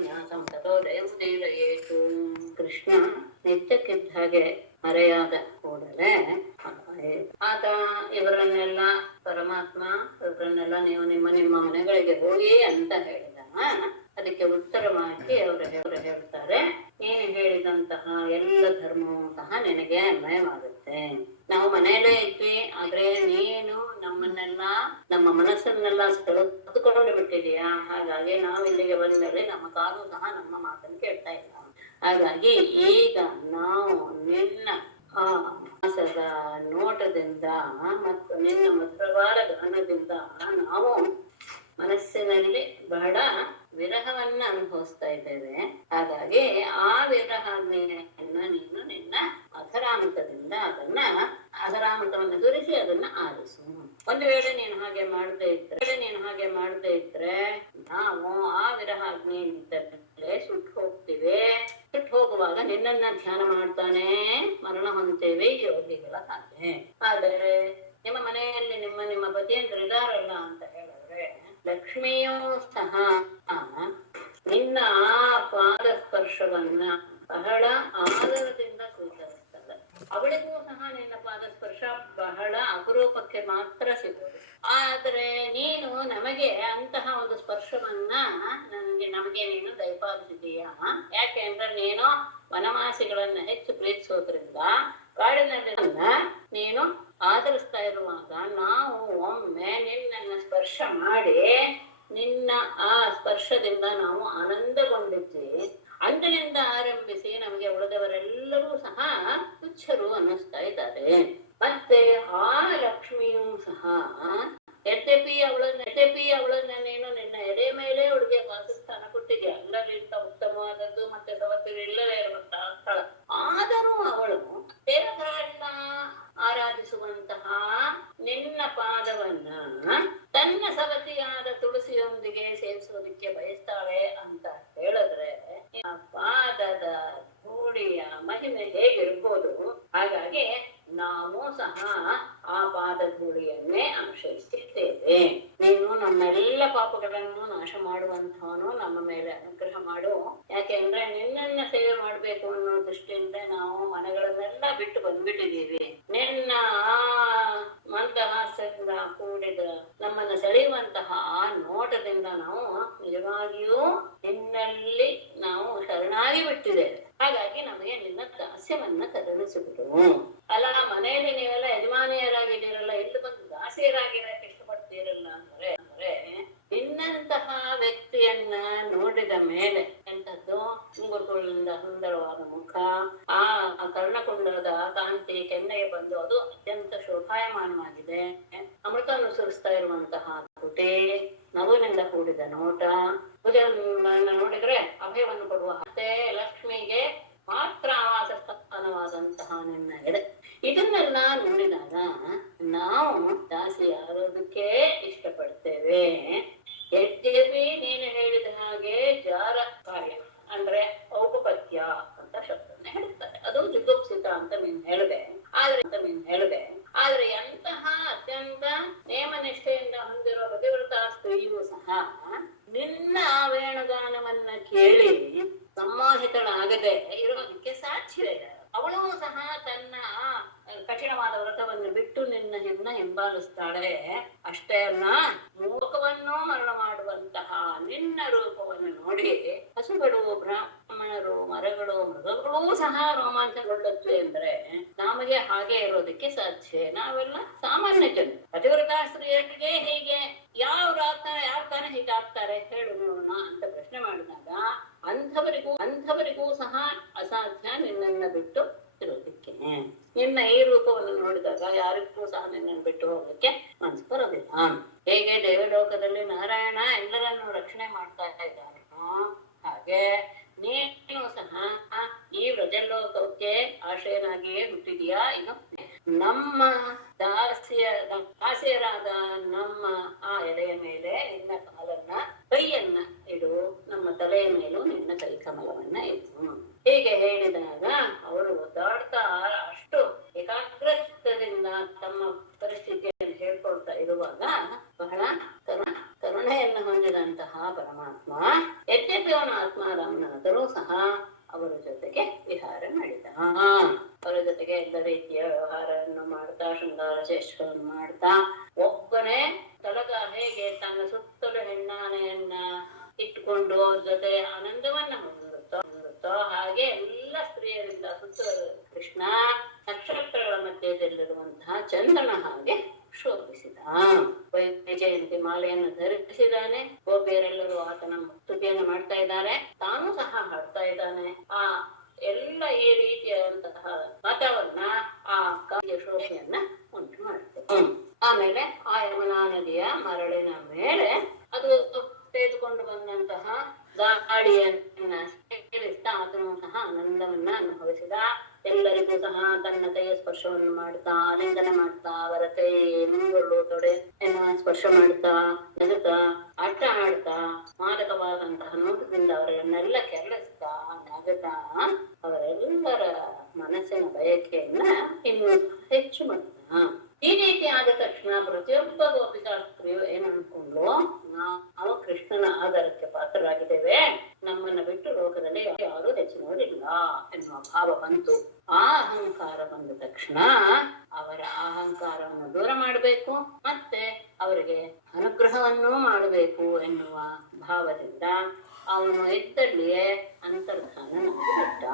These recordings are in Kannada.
ನ್ಯಾಸಂ ತಥೋ ಜಯಮುದೀರಯೇತು. ಕೃಷ್ಣ ನಿತ್ಯಕ್ಕಿದ್ದ ಹಾಗೆ ಮರೆಯಾದ ಕೂಡಲೇ ಆತ ಇವರನ್ನೆಲ್ಲ ಪರಮಾತ್ಮ ಇವರನ್ನೆಲ್ಲ ನೀವು ನಿಮ್ಮ ನಿಮ್ಮ ಮನೆಗಳಿಗೆ ಹೋಗಿ ಅಂತ ಹೇಳಿದ. ಅದಕ್ಕೆ ಉತ್ತರವಾಗಿ ಅವರು ಹೇಳ್ತಾರೆ, ನೀನು ಹೇಳಿದಂತಹ ಎಲ್ಲ ಧರ್ಮವೂ ಸಹ ನಿನಗೆ ಅನ್ವಯವಾಗುತ್ತೆ. ನಾವು ಮನೆಯಲ್ಲೇ ಇದ್ವಿ, ಆದ್ರೆ ನೀನು ನಮ್ಮನ್ನೆಲ್ಲ ನಮ್ಮ ಮನಸ್ಸನ್ನೆಲ್ಲ ಸೆಳೆದುಕೊಂಡು ಬಿಟ್ಟಿದೀಯಾ. ಹಾಗಾಗಿ ನಾವು ಇಲ್ಲಿಗೆ ಬಂದಲ್ಲಿ ನಮ್ಮ ಕಾಲು ಸಹ ನಮ್ಮ ಮಾತನ್ನು ಕೇಳ್ತಾ ಇಲ್ಲ. ಹಾಗಾಗಿ ಈಗ ನಾವು ನಿನ್ನ ಆ ಮಾಸದ ನೋಟದಿಂದ ಮತ್ತು ನಿನ್ನ ಮಧುರವಾದ ಗಾನದಿಂದ ನಾವು ಮನಸ್ಸಿನಲ್ಲಿ ಬಹಳ ವಿರಹವನ್ನ ಅನುಭವಿಸ್ತಾ ಇದ್ದೇವೆ. ಹಾಗಾಗಿ ಆ ವಿರಹವನ್ನು ನೀನು ನಿನ್ನ ಅಧರಾಮೃತದಿಂದ ಅಧರಾಮೃತವನ್ನು ಸುರಿಸಿ ಅದನ್ನ ಆರಿಸು. ಒಂದು ವೇಳೆ ನೀನು ಹಾಗೆ ಮಾಡದೇ ಇದ್ರೆ ನಾವು ಆ ವಿರಹ ಅಗ್ನಿಯಿಂದಲೇ ಸುಟ್ಟು ಹೋಗ್ತೀವಿ. ಸುಟ್ಟು ಹೋಗುವಾಗ ನಿನ್ನನ್ನ ಧ್ಯಾನ ಮಾಡ್ತಾನೆ ಮರಣ ಹೊಂತೇವೆ ಯೋಗಿಗಳ ಹಾಗೆ. ಆದರೆ ನಿಮ್ಮ ಮನೆಯಲ್ಲಿ ನಿಮ್ಮ ಪತಿಯಂದ್ರು ಇದಾರಲ್ಲ ಅಂತ ಹೇಳಿದ್ರೆ, ಲಕ್ಷ್ಮಿಯೂ ಸಹ ನಿನ್ನ ಆ ಪಾದ ಸ್ಪರ್ಶವನ್ನ ಬಹಳ ಆದರದಿಂದ ಸ್ವೀಕರಿಸ್ತದೆ. ಅವಳಿಗೂ ಸಹ ನಿನ್ನ ಪಾದ ಸ್ಪರ್ಶ ಬಹಳ ಅಪರೂಪಕ್ಕೆ ಮಾತ್ರ ಸಿಗೋದು. ಆದ್ರೆ ನೀನು ನಮಗೆ ಅಂತಹ ಒಂದು ಸ್ಪರ್ಶವನ್ನ ನಮಗೆ ನೀನು ದಯಪಾಲಿಸಿದೀಯಾ. ಯಾಕೆ ಅಂದ್ರೆ ನೀನು ವನವಾಸಿಗಳನ್ನ ಹೆಚ್ಚು ಪ್ರೀತಿಸೋದ್ರಿಂದ ಕಾಡಿನಲ್ಲಿ ನೀನು ಆಧರಿಸ್ತಾ ಇರುವಾಗ ನಾವು ಒಮ್ಮೆ ನಿನ್ನನ್ನು ಸ್ಪರ್ಶ ಮಾಡಿ ನಿನ್ನ ಆ ಸ್ಪರ್ಶದಿಂದ ನಾವು ಆನಂದಗೊಂಡಿದ್ವಿ. ಅಂದಿನಿಂದ ಆರಂಭಿಸಿ ನಮಗೆ ಉಳಿದವರೆಲ್ಲರೂ ಸಹ ತುಚ್ಛರು ಅನ್ನಿಸ್ತಾ ಇದ್ದಾರೆ. ಮತ್ತೆ ಆ ಲಕ್ಷ್ಮಿಯೂ ಸಹ ಯದ್ಯಪಿ ಅವಳನ್ನ ನೀನು ನಿನ್ನ ಎಡೆ ಮೇಲೆ ಅವಳಿಗೆ ವಾಸಸ್ಥಾನ ಕೊಟ್ಟಿದ್ಯಾ. ಎಲ್ಲರಿಗಿಂತ ಉತ್ತಮವಾದದ್ದು ಮತ್ತೆ ಸವತಿರು ಇಲ್ಲದೇ ಇರುವಂತಹ ಸ್ಥಳ. ಆದರೂ ಅವಳು ದೇವರನ್ನ ಆರಾಧಿಸುವಂತಹ ನಿನ್ನ ಪಾದವನ್ನ ತನ್ನ ಸವತಿಯಾದ ತುಳಸಿಯೊಂದಿಗೆ ಸೇರಿಸೋದಕ್ಕೆ ಬಯಸ್ತಾಳೆ ಅಂತ ಹೇಳಿದ್ರೆ ಆ ಪಾದದ ಧೂಳಿಯ ಮಹಿಮೆ ಹೇಗಿರ್ಬೋದು. ಹಾಗಾಗಿ ನಾವು ಸಹ ಆ ಪಾದ ಧೂಳಿಯನ್ನೇ ಆಶ್ರಯಿಸುತ್ತೇವೆ. ನೀನು ನಮ್ಮೆಲ್ಲ ಪಾಪಗಳನ್ನು ನಾಶ ಮಾಡುವಂತವನು, ನಮ್ಮ ಮೇಲೆ ಅನುಗ್ರಹ ಮಾಡು. ಯಾಕೆಂದ್ರೆ ನಿನ್ನನ್ನ ಸೇವೆ ಮಾಡ್ಬೇಕು ಅನ್ನೋ ದೃಷ್ಟಿಯಿಂದ ನಾವು ಮನೆಗಳನ್ನೆಲ್ಲ ಬಿಟ್ಟು ಬಂದ್ಬಿಟ್ಟಿದ್ದೀವಿ. ನಿನ್ನ ಆ ಮಂದಹಾಸದಿಂದ ಕೂಡಿದ ನಮ್ಮನ್ನು ಸೆಳೆಯುವಂತಹ ಆ ನೋಟದಿಂದ ನಾವು ನಿಜವಾಗಿಯೂ ನಿನ್ನಲ್ಲಿ ನಾವು ಶರಣಾಗಿ ಬಿಟ್ಟಿದ್ದೇವೆ. ಹಾಗಾಗಿ ನಮಗೆ ನಿನ್ನ ದಾಸ್ಯವನ್ನ ಕರುಣಿಸಿಬಿಡು. ಅಲ್ಲ, ಮನೆಯಲ್ಲಿ ನೀವೆಲ್ಲ ಯಜಮಾನಿಯರಾಗಿದ್ದೀರಲ್ಲ, ಇಲ್ಲಿ ಬಂದು ದಾಸಿಯರಾಗಿರಕ್ಕೆ ಇಷ್ಟಪಡ್ತೀರಲ್ಲ ಅಂದ್ರೆ ನಿನ್ನಂತಹ ವ್ಯಕ್ತಿಯನ್ನ ನೋಡಿದ ಮೇಲೆ ಎಂತದ್ದು ಮುಂಗುರುಗಳಿಂದ ಸುಂದರವಾದ ಮುಖ, ಆ ಕರ್ಣಕುಂಡಲದ ಕಾಂತಿ ಕೆನ್ನೆಗೆ ಬಂದು ಅದು ಅತ್ಯಂತ ಶೋಭಾಯಮಾನವಾಗಿದೆ. ಅಮೃತವನ್ನು ಸುರಿಸ್ತಾ ಇರುವಂತಹ ತುಟಿ, ನಗುವಿನಿಂದ ಕೂಡಿದ ನೋಟ, ನೋಡಿದ್ರೆ ಅಭಯವನ್ನು ಕೊಡುವ ಹತ್ತೆ, ಲಕ್ಷ್ಮಿಗೆ ಮಾತ್ರ ಆವಾಸ ಸ್ಥಾನವಾದಂತಹ ನಿನ್ನ ಎಡೆ. ಇದನ್ನೆಲ್ಲ ನೋಡಿದಾಗ ನಾವು ದಾಸಿ ಆಗೋದಕ್ಕೆ ಇಷ್ಟಪಡ್ತೇವೆ. ಯದ್ಯಪಿ ನೀನು ಹೇಳಿದ ಹಾಗೆ ಜಾರ ಕಾರ್ಯ ಅಂದ್ರೆ ಔಪಪತ್ಯ ಅಂತ ಶಬ್ದನ ಹೇಳ್ತಾರೆ. ಅದು ಜುಗುಪ್ಸಿತ ಅಂತ ನೀನ್ ಹೇಳಿದೆ. ಆದ್ರೆ ಎಂತಹ ಅತ್ಯಂತ ನೇಮನಿಷ್ಠೆಯಿಂದ ಹೊಂದಿರುವ ಪತಿವ್ರತ ಸ್ತ್ರೀಯೂ ಸಹ ನಿನ್ನ ವೇಣುಗಾನವನ್ನ ಕೇಳಿ ಸಂಮೋಹಿತಳಾಗದೆ ಇರೋದಕ್ಕೆ ಸಾಧ್ಯವೇ ಇಲ್ಲ. ಅವಳು ಸಹ ತನ್ನ ಕಠಿಣವಾದ ವ್ರತವನ್ನು ಬಿಟ್ಟು ನಿನ್ನ ಹಿಂಬಾಲಿಸ್ತಾಳೆ. ಅಷ್ಟೇ ಅಲ್ಲ, ಲೋಕವನ್ನೂ ಮರಣ ಮಾಡುವಂತಹ ನಿನ್ನ ರೂಪವನ್ನು ನೋಡಿ ಹಸುಗಳು, ಬ್ರಾಹ್ಮಣರು, ಮರಗಳು, ಮೃಗಗಳೂ ಸಹ ರೋಮಾಂಚಗೊಳ್ಳುತ್ತವೆ. ಅಂದ್ರೆ ನಮಗೆ ಹಾಗೆ ಇರೋದಕ್ಕೆ ಸಾಧ್ಯ? ನಾವೆಲ್ಲ ಸಾಮಾನ್ಯ ಜನ. ಪತಿವ್ರತ ಸ್ತ್ರೀಯರಿಗೆ ಹೀಗೆ ಯಾರು ತಾನೇ ಹೀಗಾಗ್ತಾರೆ ಹೇಳು ನೋಡೋಣ ಅಂತ ಪ್ರಶ್ನೆ ಮಾಡಿದಾಗ ಅಂಥವರಿಗೂ ಸಹ ಅಸಾಧ್ಯ ನಿನ್ನನ್ನ ಬಿಟ್ಟು ಇರೋದಕ್ಕೆ. ನಿನ್ನ ಈ ರೂಪವನ್ನು ನೋಡಿದಾಗ ಯಾರಿಗೂ ಸಹ ನಿನ್ನನ್ನು ಬಿಟ್ಟು ಹೋಗ್ಲಿಕ್ಕೆ ಮನಸ್ಸು ಬರೋದಿಲ್ಲ. ಹೇಗೆ ದೇವಲೋಕದಲ್ಲಿ ನಾರಾಯಣ ಎಲ್ಲರನ್ನು ರಕ್ಷಣೆ ಮಾಡ್ತಾ ಇದ್ದಾನೆ, ಹಾಗೆ ನೀನು ಸಹ ಈ ವ್ರಜಲೋಕಕ್ಕೆ ಆಶ್ರಯನಾಗಿಯೇ ಹುಟ್ಟಿದೀಯಾ. ಇದು ನಮ್ಮ ದಾಸಿಯರಾದ ನಮ್ಮ ಆ ಎಲೆಯ ಮೇಲೆ ನಿನ್ನ ಕಾಲನ್ನ, ಕೈಯನ್ನ ಇಡು, ನಮ್ಮ ತಲೆಯ ಮೇಲೂ ನಿನ್ನ ಕೈ ಕಮಲವನ್ನ ಇಡು. ಹೀಗೆ ಹೇಳಿದಾಗ ಅವರು ಒದ್ದಾಡ್ತಾ ಅಷ್ಟು ಏಕಾಗ್ರಚಿತ್ತದಿಂದ ತಮ್ಮ ಪರಿಸ್ಥಿತಿಯನ್ನು ಹೇಳ್ಕೊಳ್ತಾ ಇರುವಾಗ ಬಹಳ ಕರುಣೆಯನ್ನು ಹೊಂದಿದಂತಹ ಪರಮಾತ್ಮ, ಯದ್ಯಪಿ ಅವನ ಆತ್ಮ ರಾಮನಾಥರು ಸಹ ಅವರ ಜೊತೆಗೆ ವಿಹಾರ ಮಾಡಿದ. ಅವರ ಜೊತೆಗೆ ಎಲ್ಲ ರೀತಿಯ ವ್ಯವಹಾರವನ್ನು ಮಾಡ್ತಾ, ಶೃಂಗಾರ ಚೇಷ್ಟೆಗಳನ್ನು ಮಾಡ್ತಾ, ಒಬ್ಬನೇ ತಲಗ ಹೇಗೆ ತನ್ನ ಸುತ್ತಲೂ ಹೆಣ್ಣಾನೆಯನ್ನ ಇಟ್ಟುಕೊಂಡು ಅವ್ರ ಜೊತೆ ಆನಂದವನ್ನ ಹೊಂದುತ್ತೋ ಹಾಗೆ ಎಲ್ಲ ಸ್ತ್ರೀಯರಿಂದ ಸುತ್ತಲ ಕೃಷ್ಣ ನಕ್ಷತ್ರಗಳ ಮಧ್ಯದಲ್ಲಿರುವಂತಹ ಚಂದ್ರನ ಹಾಗೆ ಶೋಭಿಸಿದ. ವೈಜಯಂತಿ ಮಾಲೆಯನ್ನು ಧರಿಸಿದ್ದಾನೆ. ಗೋಪಿಯರೆಲ್ಲರೂ ಆತನ ಸ್ತುತಿಯನ್ನು ಮಾಡ್ತಾ ಇದ್ದಾರೆ. ತಾನೂ ಸಹ ಹಾಡ್ತಾ ಇದ್ದಾನೆ. ಆ ಎಲ್ಲ ಈ ರೀತಿಯಾದಂತಹ ವಾತಾವರಣ ಆ ಕಾವ್ಯ ಶೋಭೆಯನ್ನ ಉಂಟು ಮಾಡುತ್ತೆ. ಆಮೇಲೆ ಆ ಯಮುನಾ ನದಿಯ ಮರಳಿನ ಮೇಲೆ ಅದು ತೆಗೆದುಕೊಂಡು ಬಂದಂತಹ ಗಾಳಿಯನ್ನ ಸೇವಿಸ್ತಾ ಆತನು ಸಹ ಆನಂದವನ್ನ ಅನುಭವಿಸಿದ. ಎಲ್ಲರಿಗೂ ಸಹ ತನ್ನ ಕೈಯ ಸ್ಪರ್ಶವನ್ನು ಮಾಡ್ತಾ, ಆಲಿಂಗನ ಮಾಡ್ತಾ, ಅವರ ಕೈ, ಮುಂಗುರು, ತೊಡೆ ಸ್ಪರ್ಶ ಮಾಡ್ತಾ, ನಗುತ್ತಾ, ಆಟ ಆಡ್ತಾ, ಮಾದಕವಾದಂತಹ ನೋಟದಿಂದ ಅವರನ್ನೆಲ್ಲ ಕೆರಳಿಸ್ತಾ, ನಗುತ್ತಾ ಅವರೆಲ್ಲರ ಮನಸ್ಸಿನ ಬಯಕೆಯನ್ನ ಇನ್ನು ಹೆಚ್ಚು ಮಾಡ್ತಾ. ಈ ರೀತಿ ಆದ ತಕ್ಷಣ ಪ್ರತಿಯೊಬ್ಬ ಗೋಪಿಕಾಸ್ತ್ರೀಯು ಏನ್ ಅನ್ಕೊಂಡು, ನಾವು ಕೃಷ್ಣನ ಆಧಾರಕ್ಕೆ ಪಾತ್ರರಾಗಿದ್ದೇವೆ, ನಮ್ಮನ್ನ ಬಿಟ್ಟು ಲೋಕದಲ್ಲಿ ಯಾರು ಹೆಚ್ಚಿನವರಿಲ್ಲ ಎನ್ನುವ ಭಾವ ಬಂತು. ಆ ಅಹಂಕಾರ ಬಂದ ತಕ್ಷಣ ಅವರ ಅಹಂಕಾರವನ್ನು ದೂರ ಮಾಡಬೇಕು, ಮತ್ತೆ ಅವರಿಗೆ ಅನುಗ್ರಹವನ್ನೂ ಮಾಡಬೇಕು ಎನ್ನುವ ಭಾವದಿಂದ ಅವನು ಇದ್ದಲ್ಲಿಯೇ ಅಂತರ್ಧಾನನಾಗಿ ಬಿಟ್ಟ.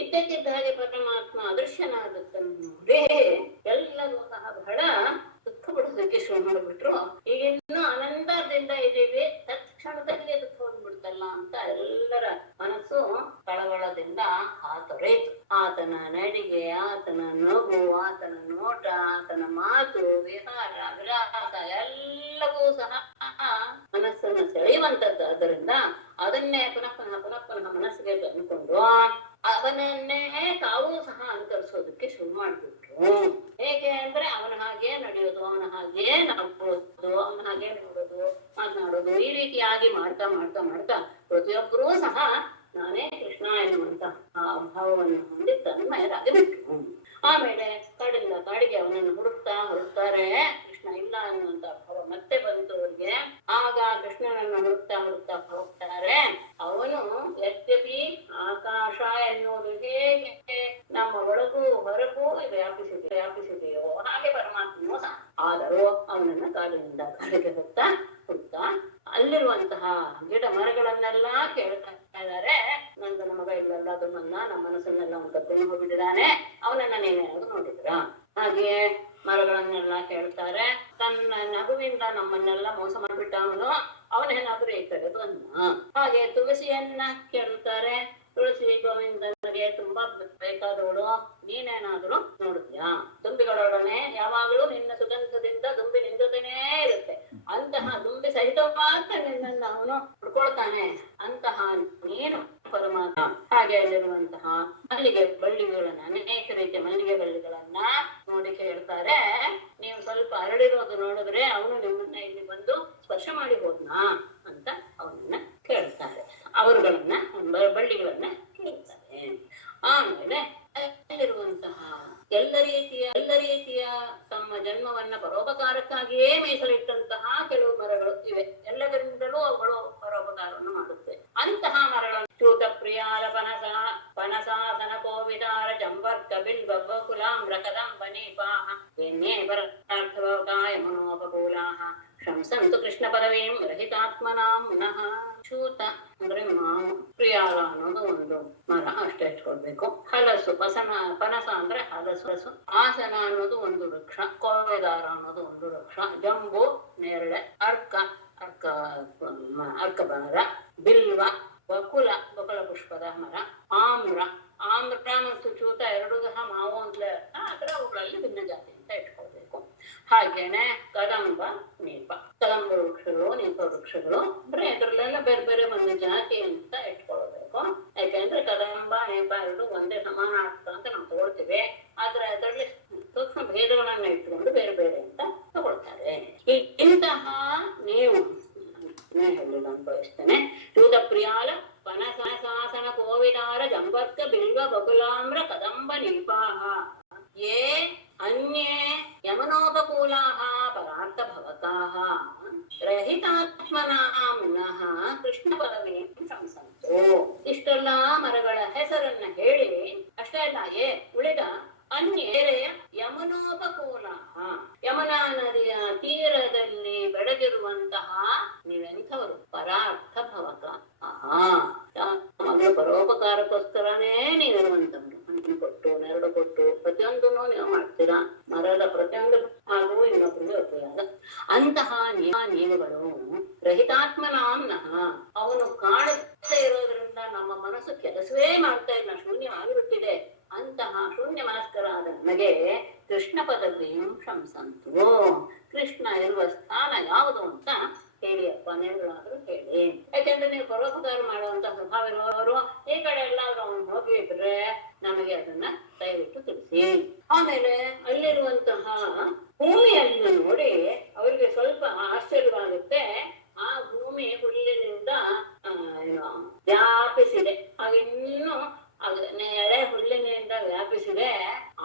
ಇದ್ದಕ್ಕಿದ್ದ ಹಾಗೆ ಪರಮಾತ್ಮ ಅದೃಶ್ಯನಾದದ್ದನ್ನು ನೋಡಿ ಎಲ್ಲರೂ ಸಹ ಬಹಳ ದುಃಖ ಪಡೋದಕ್ಕೆ ಶುರು ಮಾಡಿಬಿಟ್ರು. ಈಗ ಇನ್ನೂ ಆನಂದದಿಂದ ಇದ್ದೀವಿ, ತತ್ಕ್ಷಣದಲ್ಲಿ ದುಃಖ ಬಂದ್ಬಿಡ್ತಲ್ಲ ಅಂತ ಎಲ್ಲರ ಮನಸ್ಸು ಕಳವಳದಿಂದ ಹಾತೊರೆಯಿತು. ಆತನ ನಡಿಗೆ, ಆತನ ನಗು, ಆತನ ನೋಟ, ಆತನ ಮಾತು, ವಿಹಾರ, ವಿಲಾಸ ಎಲ್ಲವೂ ಸಹ ಮನಸ್ಸನ್ನು ಸೆಳೆಯುವಂತದ್ದು. ಆದ್ದರಿಂದ ಅದನ್ನೇ ಪುನಃ ಮನಸ್ಸಿಗೆ ತಂದುಕೊಂಡು ಅವನನ್ನೇ ತಾವೂ ಸಹ ಅನುಕರಿಸೋದಕ್ಕೆ ಶುರು ಮಾಡ್ಬಿಟ್ರು. ಹೇಗೆ ಅಂದ್ರೆ ಅವನ ಹಾಗೆ ನಡೆಯೋದು, ಅವನ ಹಾಗೆ ನಗೋದು, ಅವನ ಹಾಗೆ ನೋಡೋದು, ಮಾತನಾಡೋದು, ಈ ರೀತಿಯಾಗಿ ಮಾಡ್ತಾ ಮಾಡ್ತಾ ಮಾಡ್ತಾ ಪ್ರತಿಯೊಬ್ಬರೂ ಸಹ ನಾನೇ ಕೃಷ್ಣ ಎನ್ನುವಂತ ಆ ಭಾವವನ್ನು ಹೊಂದಿ ತನ್ಮಯರಾಗಿ ಬಿಟ್ರು. ಆಮೇಲೆ ಕಾಡಿಂದ ಕಾಡಿಗೆ ಅವನನ್ನು ಹುಡುಕ್ತಾರೆ. ಕೃಷ್ಣ ಇಲ್ಲ ಅನ್ನುವಂತ ಭಾವ ಮತ್ತೆ ಬಂತು ಅವ್ರಿಗೆ. ಆಗ ಕೃಷ್ಣನನ್ನು ಹುಡುಕ್ತಾ ಹೋಗ್ತಾರೆ. ಅವನು ಯದ್ಯಪಿ ಆಕಾಶ ಎನ್ನುವುದು ಹೇಗೆ ನಮ್ಮ ಒಳಗೂ ಹೊರಗೂ ವ್ಯಾಪಿಸಿದೆಯೋ ಹಾಗೆ ಪರಮಾತ್ಮನೂ ಸಹ. ಆದರೂ ಅವನನ್ನ ಕಾಡಿನಿಂದ ಕಾಡಿಗೆ ಹುಡುಕ್ತಾ ಅಲ್ಲಿರುವಂತಹ ಗಿಡ ಮರಗಳನ್ನೆಲ್ಲ ಕೇಳ್ತಾ ಇದ್ದಾರೆ. ನಂದನ ಮಗ ಇಲ್ಲಲ್ಲ, ಅದು ನಮ್ಮ ಮನಸ್ಸನ್ನೆಲ್ಲ ಅವನು ಕತ್ಕೊಂಡು ಹೋಗ್ಬಿಟ್ಟಿದ್ದಾನೆ, ಅವನನ್ನ ನೀವೇನಾದ್ರು ನೋಡಿದ್ರ? ಹಾಗೆಯೇ ಮರಗಳನ್ನೆಲ್ಲ ಕೇಳ್ತಾರೆ. ತನ್ನ ನಗುವಿಂದ ನಮ್ಮನ್ನೆಲ್ಲ ಮೋಸ ಮಾಡಿಬಿಟ್ಟ ಅವನೇನಾದ್ರೂ ಈ ಕಡೆ ಬಂದ. ಹಾಗೆ ತುಳಸಿಯನ್ನ ಕೇಳುತ್ತಾರೆ. ತುಳಸಿ ಗೋವಿಂದನಿಗೆ ತುಂಬಾ ಬೇಕಾದವಳು, ನೀನೇನಾದ್ರೂ ನೋಡಿದ್ಯಾ? ದುಂಬಿಗಳೊಡನೆ ಯಾವಾಗಲೂ ನಿನ್ನ ಸುಗಂಧದಿಂದ ದುಂಬಿ ನಿಂಜೊತೆನೇ ಇರುತ್ತೆ, ಅಂತಹ ದುಂಬಿ ಸಹಿತವಾದ ನಿನ್ನನ್ನು ಅವನು ಹುಡ್ಕೊಳ್ತಾನೆ, ಅಂತಹ ನೀನು ಪರಮಾತ್ಮ. ಹಾಗೆ ಅಲ್ಲಿರುವಂತಹ ಮಲ್ಲಿಗೆ ಬಳ್ಳಿಗಳನ್ನ, ಅನೇಕ ರೀತಿಯ ಮಲ್ಲಿಗೆ ಬಳ್ಳಿಗಳನ್ನ ನೋಡಿ ಕೇಳ್ತಾರೆ. ನೀವು ಸ್ವಲ್ಪ ಅರಳಿರೋದು ನೋಡಿದ್ರೆ ಅವನು ನಿಮ್ಮನ್ನ ಇಲ್ಲಿ ಬಂದು ಸ್ಪರ್ಶ ಮಾಡಿ ಹೋದ್ನಾ ಅಂತ ಅವನನ್ನ ಕೇಳ್ತಾರೆ. ಅವರುಗಳನ್ನ ಬಳ್ಳಿಗಳನ್ನ ಕೇಳ್ತಾರೆ. ಆಮೇಲೆ ಅಲ್ಲಿರುವಂತಹ ಎಲ್ಲ ರೀತಿಯ ತಮ್ಮ ಜನ್ಮವನ್ನ ಪರೋಪಕಾರಕ್ಕಾಗಿಯೇ ಮೀಸಲಿಟ್ಟಂತಹ ಕೆಲವು ಮರಗಳು ಇವೆ. ಎಲ್ಲದರಿಂದಲೂ ಅವುಗಳು ಪರೋಪಕಾರವನ್ನು ಮಾಡುತ್ತೆ. ಅಂತಹ ಮರಗಳನ್ನು ಚೂತ ಪ್ರಿಯಾರ ಪನಸಾಸನ ಕೋವಿದಾರ ಜಂಬರ್ಕ ಬಿಲ್ವ ಗೋಕುಲಾಮ್ರ ಕದಂಬ ನೀಪಾಹ ಎನ್ನೇ ಪರಾರ್ಥವಕಾಯ ಮನೋಪಕೂಲಾಹ ಶಂಸಂತು ಕೃಷ್ಣ ಪದವೀಂ ರಹಿತಾತ್ಮನಾಂ ಪುನಃ. ಚೂತ ಅಂದ್ರೆ ಮಾವು, ಪ್ರಿಯಾಲ ಅನ್ನೋದು ಒಂದು ಮರ, ಅಷ್ಟೇ ಇಟ್ಕೊಳ್ಬೇಕು. ಹಲಸು, ಪನಸ ಅಂದ್ರೆ ಹಲಸು. ಆಸನ ಅನ್ನೋದು ಒಂದು ವೃಕ್ಷ, ಕೋವಿದಾರ ಅನ್ನೋದು ಒಂದು ವೃಕ್ಷ, ಜಂಬು ನೇರಳೆ, ಅರ್ಕ ಮರ, ಬಿಲ್ವ ಬಕುಲ ಪುಷ್ಪದ ಮರ, ಆಮ್ರ ಮತ್ತು ಚೂತ ಎರಡೂ ಸಹ ಮಾವು ಅಂತಲೇ ಆದ್ರೆ ಅವುಗಳಲ್ಲಿ ಭಿನ್ನ ಜಾತಿ ಅಂತ ಇಟ್ಕೊಳ್ಬೇಕು. ಹಾಗೇನೆ ಕದಂಬ ವೃಕ್ಷಗಳು, ನೀಪ ವೃಕ್ಷಗಳು ಅಂದ್ರೆ ಇದರಲ್ಲೆಲ್ಲ ಬೇರೆ ಬೇರೆ ಒಂದು ಜಾತಿ ಅಂತ ಇಟ್ಕೊಳ್ಬೇಕು. ಯಾಕೆಂದ್ರೆ ಕದಂಬ, ನೇಪ ಎರಡು ಒಂದೇ ಸಮಾನ ಆಗ್ತಾ ಅಂತ ನಾವು ತಗೊಳ್ತೀವಿ. ಆದ್ರೆ ಅದರಲ್ಲಿ ಸೂಕ್ಷ್ಮ ಭೇದಗಳನ್ನ ಇಟ್ಕೊಂಡು ಬೇರೆ ಬೇರೆ ಅಂತ ತಗೊಳ್ತಾರೆ. ಇಂತಹ ನೀವು ಹೇಳಿದ ಅನುಭವಿಸ್ತೇನೆ. ಚೂತ ಪ್ರಿಯಾಲ ಪನಸಾಸನ ಕೋವಿದಾರ ಜಂಬರ್ಕ ಬಿಲ್ವ ಬಕುಲಾಮ್ರ ಕದಂಬ ನೀಪಾಹ ಯೇ ಅನ್ಯೇ ಯಮನೋಪಕೂಲಾಹ ಪರಾರ್ಥ ಭವತಾಹ ರಹಿತಾತ್ಮನಾಂ ನಃ ಕೃಷ್ಣ ಪದವೀಂ ಶಂಸಂತು. ಕೊಟ್ಟು ಪ್ರತಿಯೊಂದನ್ನು ನೀವು ಮಾಡ್ತೀರಾ. ಮರದ ಪ್ರತಿಯೊಂದು ಹಾಗೂ ಇನ್ನೊಬ್ಬರಿಗೆ ಉಪಯೋಗ. ಅಂತಹ ನೀವುಗಳು ರಹಿತಾತ್ಮನಾಂನಃ, ಅವನು ಕಾಣುತ್ತೇ ಇರೋದ್ರಿಂದ ನಮ್ಮ ಮನಸ್ಸು ಕೆಲಸವೇ ಮಾಡ್ತಾ ಇಲ್ಲ, ಶೂನ್ಯ ಆಗಿಬಿಟ್ಟಿದೆ. ಅಂತಹ ಶೂನ್ಯ ಮನಸ್ಕರಾದ ನನಗೆ ಕೃಷ್ಣ ಪದವಿಯಂ ಶಂಸಂತು, ಕೃಷ್ಣ ಇರುವ ಸ್ಥಾನ ಯಾವುದು ಅಂತ ಹೇಳಿಯಪ್ಪ, ನೀವುಗಳಾದ್ರೂ ಹೇಳಿ. ಯಾಕೆಂದ್ರೆ ನೀವು ಪರೋಪಕಾರ ಮಾಡುವಂತ ಸ್ವಭಾವ ಇರುವವರು ಈ ಕಡೆ ಎಲ್ಲಾದ್ರೂ ಅವನು ಹೋಗಿದ್ರೆ ನಮಗೆ ಅದನ್ನ ದಯವಿಟ್ಟು ತಿಳಿಸಿ. ಆಮೇಲೆ ಅಲ್ಲಿರುವಂತಹ ಭೂಮಿಯನ್ನು ನೋಡಿ ಅವರಿಗೆ ಸ್ವಲ್ಪ ಆಶ್ಚರ್ಯವಾಗುತ್ತೆ. ಆ ಭೂಮಿ ಹುಲ್ಲಿನಿಂದ ವ್ಯಾಪಿಸಿದೆ, ಹಾಗಿನ್ನೂ ಎಳೆ ಹುಲ್ಲಿನಿಂದ ವ್ಯಾಪಿಸಿದೆ.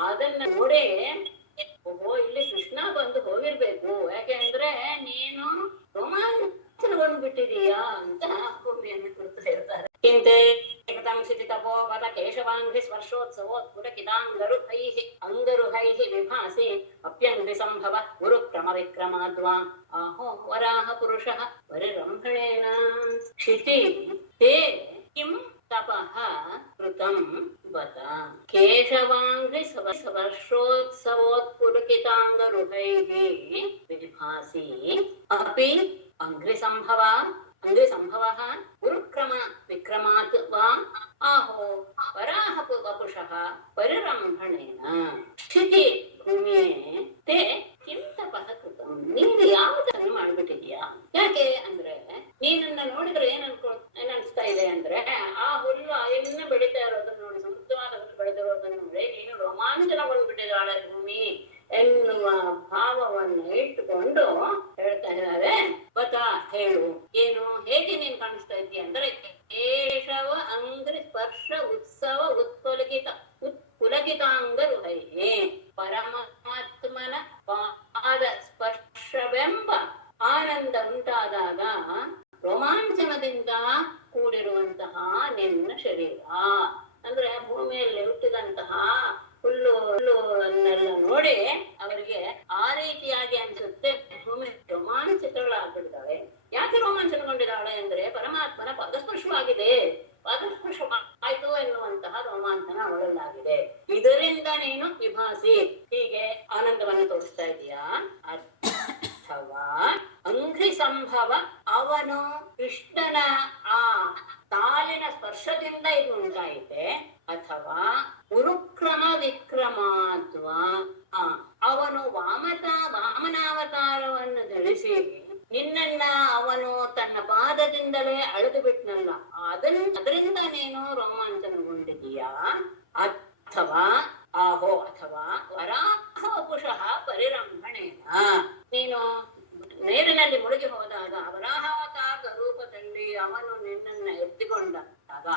ಅದನ್ನ ನೋಡಿ ಓಹೋ, ಇಲ್ಲಿ ಕೃಷ್ಣ ಬಂದು ಹೋಗಿರ್ಬೇಕು, ಯಾಕೆಂದ್ರೆ ನೀನು ರೋಮಾಂಚನಗೊಂಡ್ಬಿಟ್ಟಿದೀಯಾ ಅಂತ ಭೂಮಿಯನ್ನು ಕುರಿತು ಹೇಳ್ತಾರೆ. ಇಂತೆ ತಪೋಪದ ಕೇಶವಾಂಘ್ರಿ ಸ್ಪರ್ಶೋತ್ಸವೋತ್ಪುರಕಿದಾಂಗರುಹೈಃ ಅಂಗರುಹೈಃ ವಿಭಾಸಿ ಅಪ್ಯಂಘ್ರಿ ಸಂಭವ ಗುರು ಕ್ರಮ ವಿಕ್ರಮಾದ್ವಾ ಆಹೋ ವರಾಹ ಪುರುಷಃ ಪರಿರಂಭಣೇನ ಕ್ಷಿತಿ ತೇ ಕಿಂ ತಪಃ ಕೃತಂ ವದ ಕೇಶವಾಂಘ್ರಿ ಸ್ಪರ್ಶೋತ್ಸವೋತ್ಪುಲಕಿತಾಂಗರುಹೈಃ ವಿಭಾಸಿ ಅಪಿ ಅಂಘ್ರಿ ಸಂಭವಃ ಗುರುಕ್ರಮ ವಿಕ್ರಮಾತ್ ವಾ ಆಹೋ ವರಾಹ ವಪುಷಃ ಪರಿರಂಭಣೇನ ಕ್ಷಿತಿ ಭೂಮಿಯೇ ತೇ ಕಿಂ ತಪಃ ಕೃತಂ, ನೀನು ಯಾವುದನ್ನು ಮಾಡ್ಬಿಟ್ಟಿದ್ಯಾ? ಯಾಕೆ ಅಂದ್ರೆ ನೀನನ್ನ ನೋಡಿದ್ರೆ ಏನ್ ಇದೆ ಅಂದ್ರೆ ಆ ಹುಲ್ಲು ಇನ್ನು ಬೆಳೀತಾ ಇರೋದನ್ನ ನೋಡಿ, ಸಮೃದ್ಧವಾದ ಹುಲ್ಲು ಬೆಳೆದಿರೋದನ್ನ ನೋಡಿ ನೀನು ರೋಮಾಂಚನಗೊಂಡ್ಬಿಟ್ಟಿದ್ದಾಳೆ ಭೂಮಿ ಎನ್ನುವ ಭಾವವನ್ನು ಇಟ್ಟುಕೊಂಡು ಹೇಳ್ತಾ ಇದ್ದಾರೆ. ಬತಾ ಹೇಳು, ಏನು, ಹೇಗೆ ನೀನ್ ಕಾಣಿಸ್ತಾ ಇದ್ದೀಯ ಅಂದ್ರೆ ಕೇಶವ ಅಂಗ್ರಿ ಸ್ಪರ್ಶ ಉತ್ಸವ ಉತ್ಪುಲಕಿತಾಂಗರುಹೈಃ, ಪರಮಾತ್ಮನ ಪಾದ ಸ್ಪರ್ಶವೆಂಬ ಆನಂದ ಉಂಟಾದಾಗ ರೋಮಾಂಚನದಿಂದ ಕೂಡಿರುವಂತಹ ನಿನ್ನ ಶರೀರ ಅಂದ್ರೆ ಭೂಮಿಯಲ್ಲಿ ಹುಟ್ಟಿದಂತಹ ಹುಲ್ಲುನ್ನೆಲ್ಲ ನೋಡಿ ಅವರಿಗೆ ಆ ರೀತಿಯಾಗಿ ಅನ್ಸುತ್ತೆ. ಭೂಮಿ ರೋಮಾಂಚಿತಳಾಗ್ಬಿಟ್ಟಿದ್ದಾಳೆ. ಯಾಕೆ ರೋಮಾಂಚನಗೊಂಡಿದ್ದಾಳೆ ಅಂದ್ರೆ ಪರಮಾತ್ಮನ ಪಾದಸ್ಪರ್ಶವಾಗಿದೆ, ಪಾದಸ್ಪರ್ಶ ಆಯ್ತು ಎನ್ನುವಂತಹ ರೋಮಾಂಚನ ಅವಳಲ್ಲಾಗಿದೆ. ಇದರಿಂದ ನೀನು ವಿಭಾಸಿ ಹೀಗೆ ಆನಂದವನ್ನು ತೋರಿಸ್ತಾ ಇದೀಯಾ? ಅಥವಾ ಅಂಘ್ರಿ ಸಂಭವ, ಅವನು ಕೃಷ್ಣನ ಆ ತಾಲಿನ ಸ್ಪರ್ಶದಿಂದ ಇದು ಉಂಟಾಯಿತೆ, ಅಥವಾ ಗುರುಕ್ರಮ ವಿಕ್ರಮಾದ್ವಾ, ಅವನು ವಾಮನಾವತಾರವನ್ನು ಧರಿಸಿ ನಿನ್ನನ್ನ ಅವನು ತನ್ನ ಪಾದದಿಂದಲೇ ಅಳೆದು ಬಿಟ್ನಲ್ಲ, ಅದರಿಂದ ನೀನು ರೋಮಾಂಚನಗೊಂಡಿದೀಯಾ? ಅಥವಾ ವರಾಹ ವಪುಷಃ ಪರಿರಂಭಣೇನ, ನೀನು ನೀರಿನಲ್ಲಿ ಮುಳುಗಿ ಹೋದಾಗ ವರಾಹಾವತಾರದ ರೂಪದಲ್ಲಿ ಅವನು ನಿನ್ನನ್ನ ಎತ್ತಿಕೊಂಡಾಗ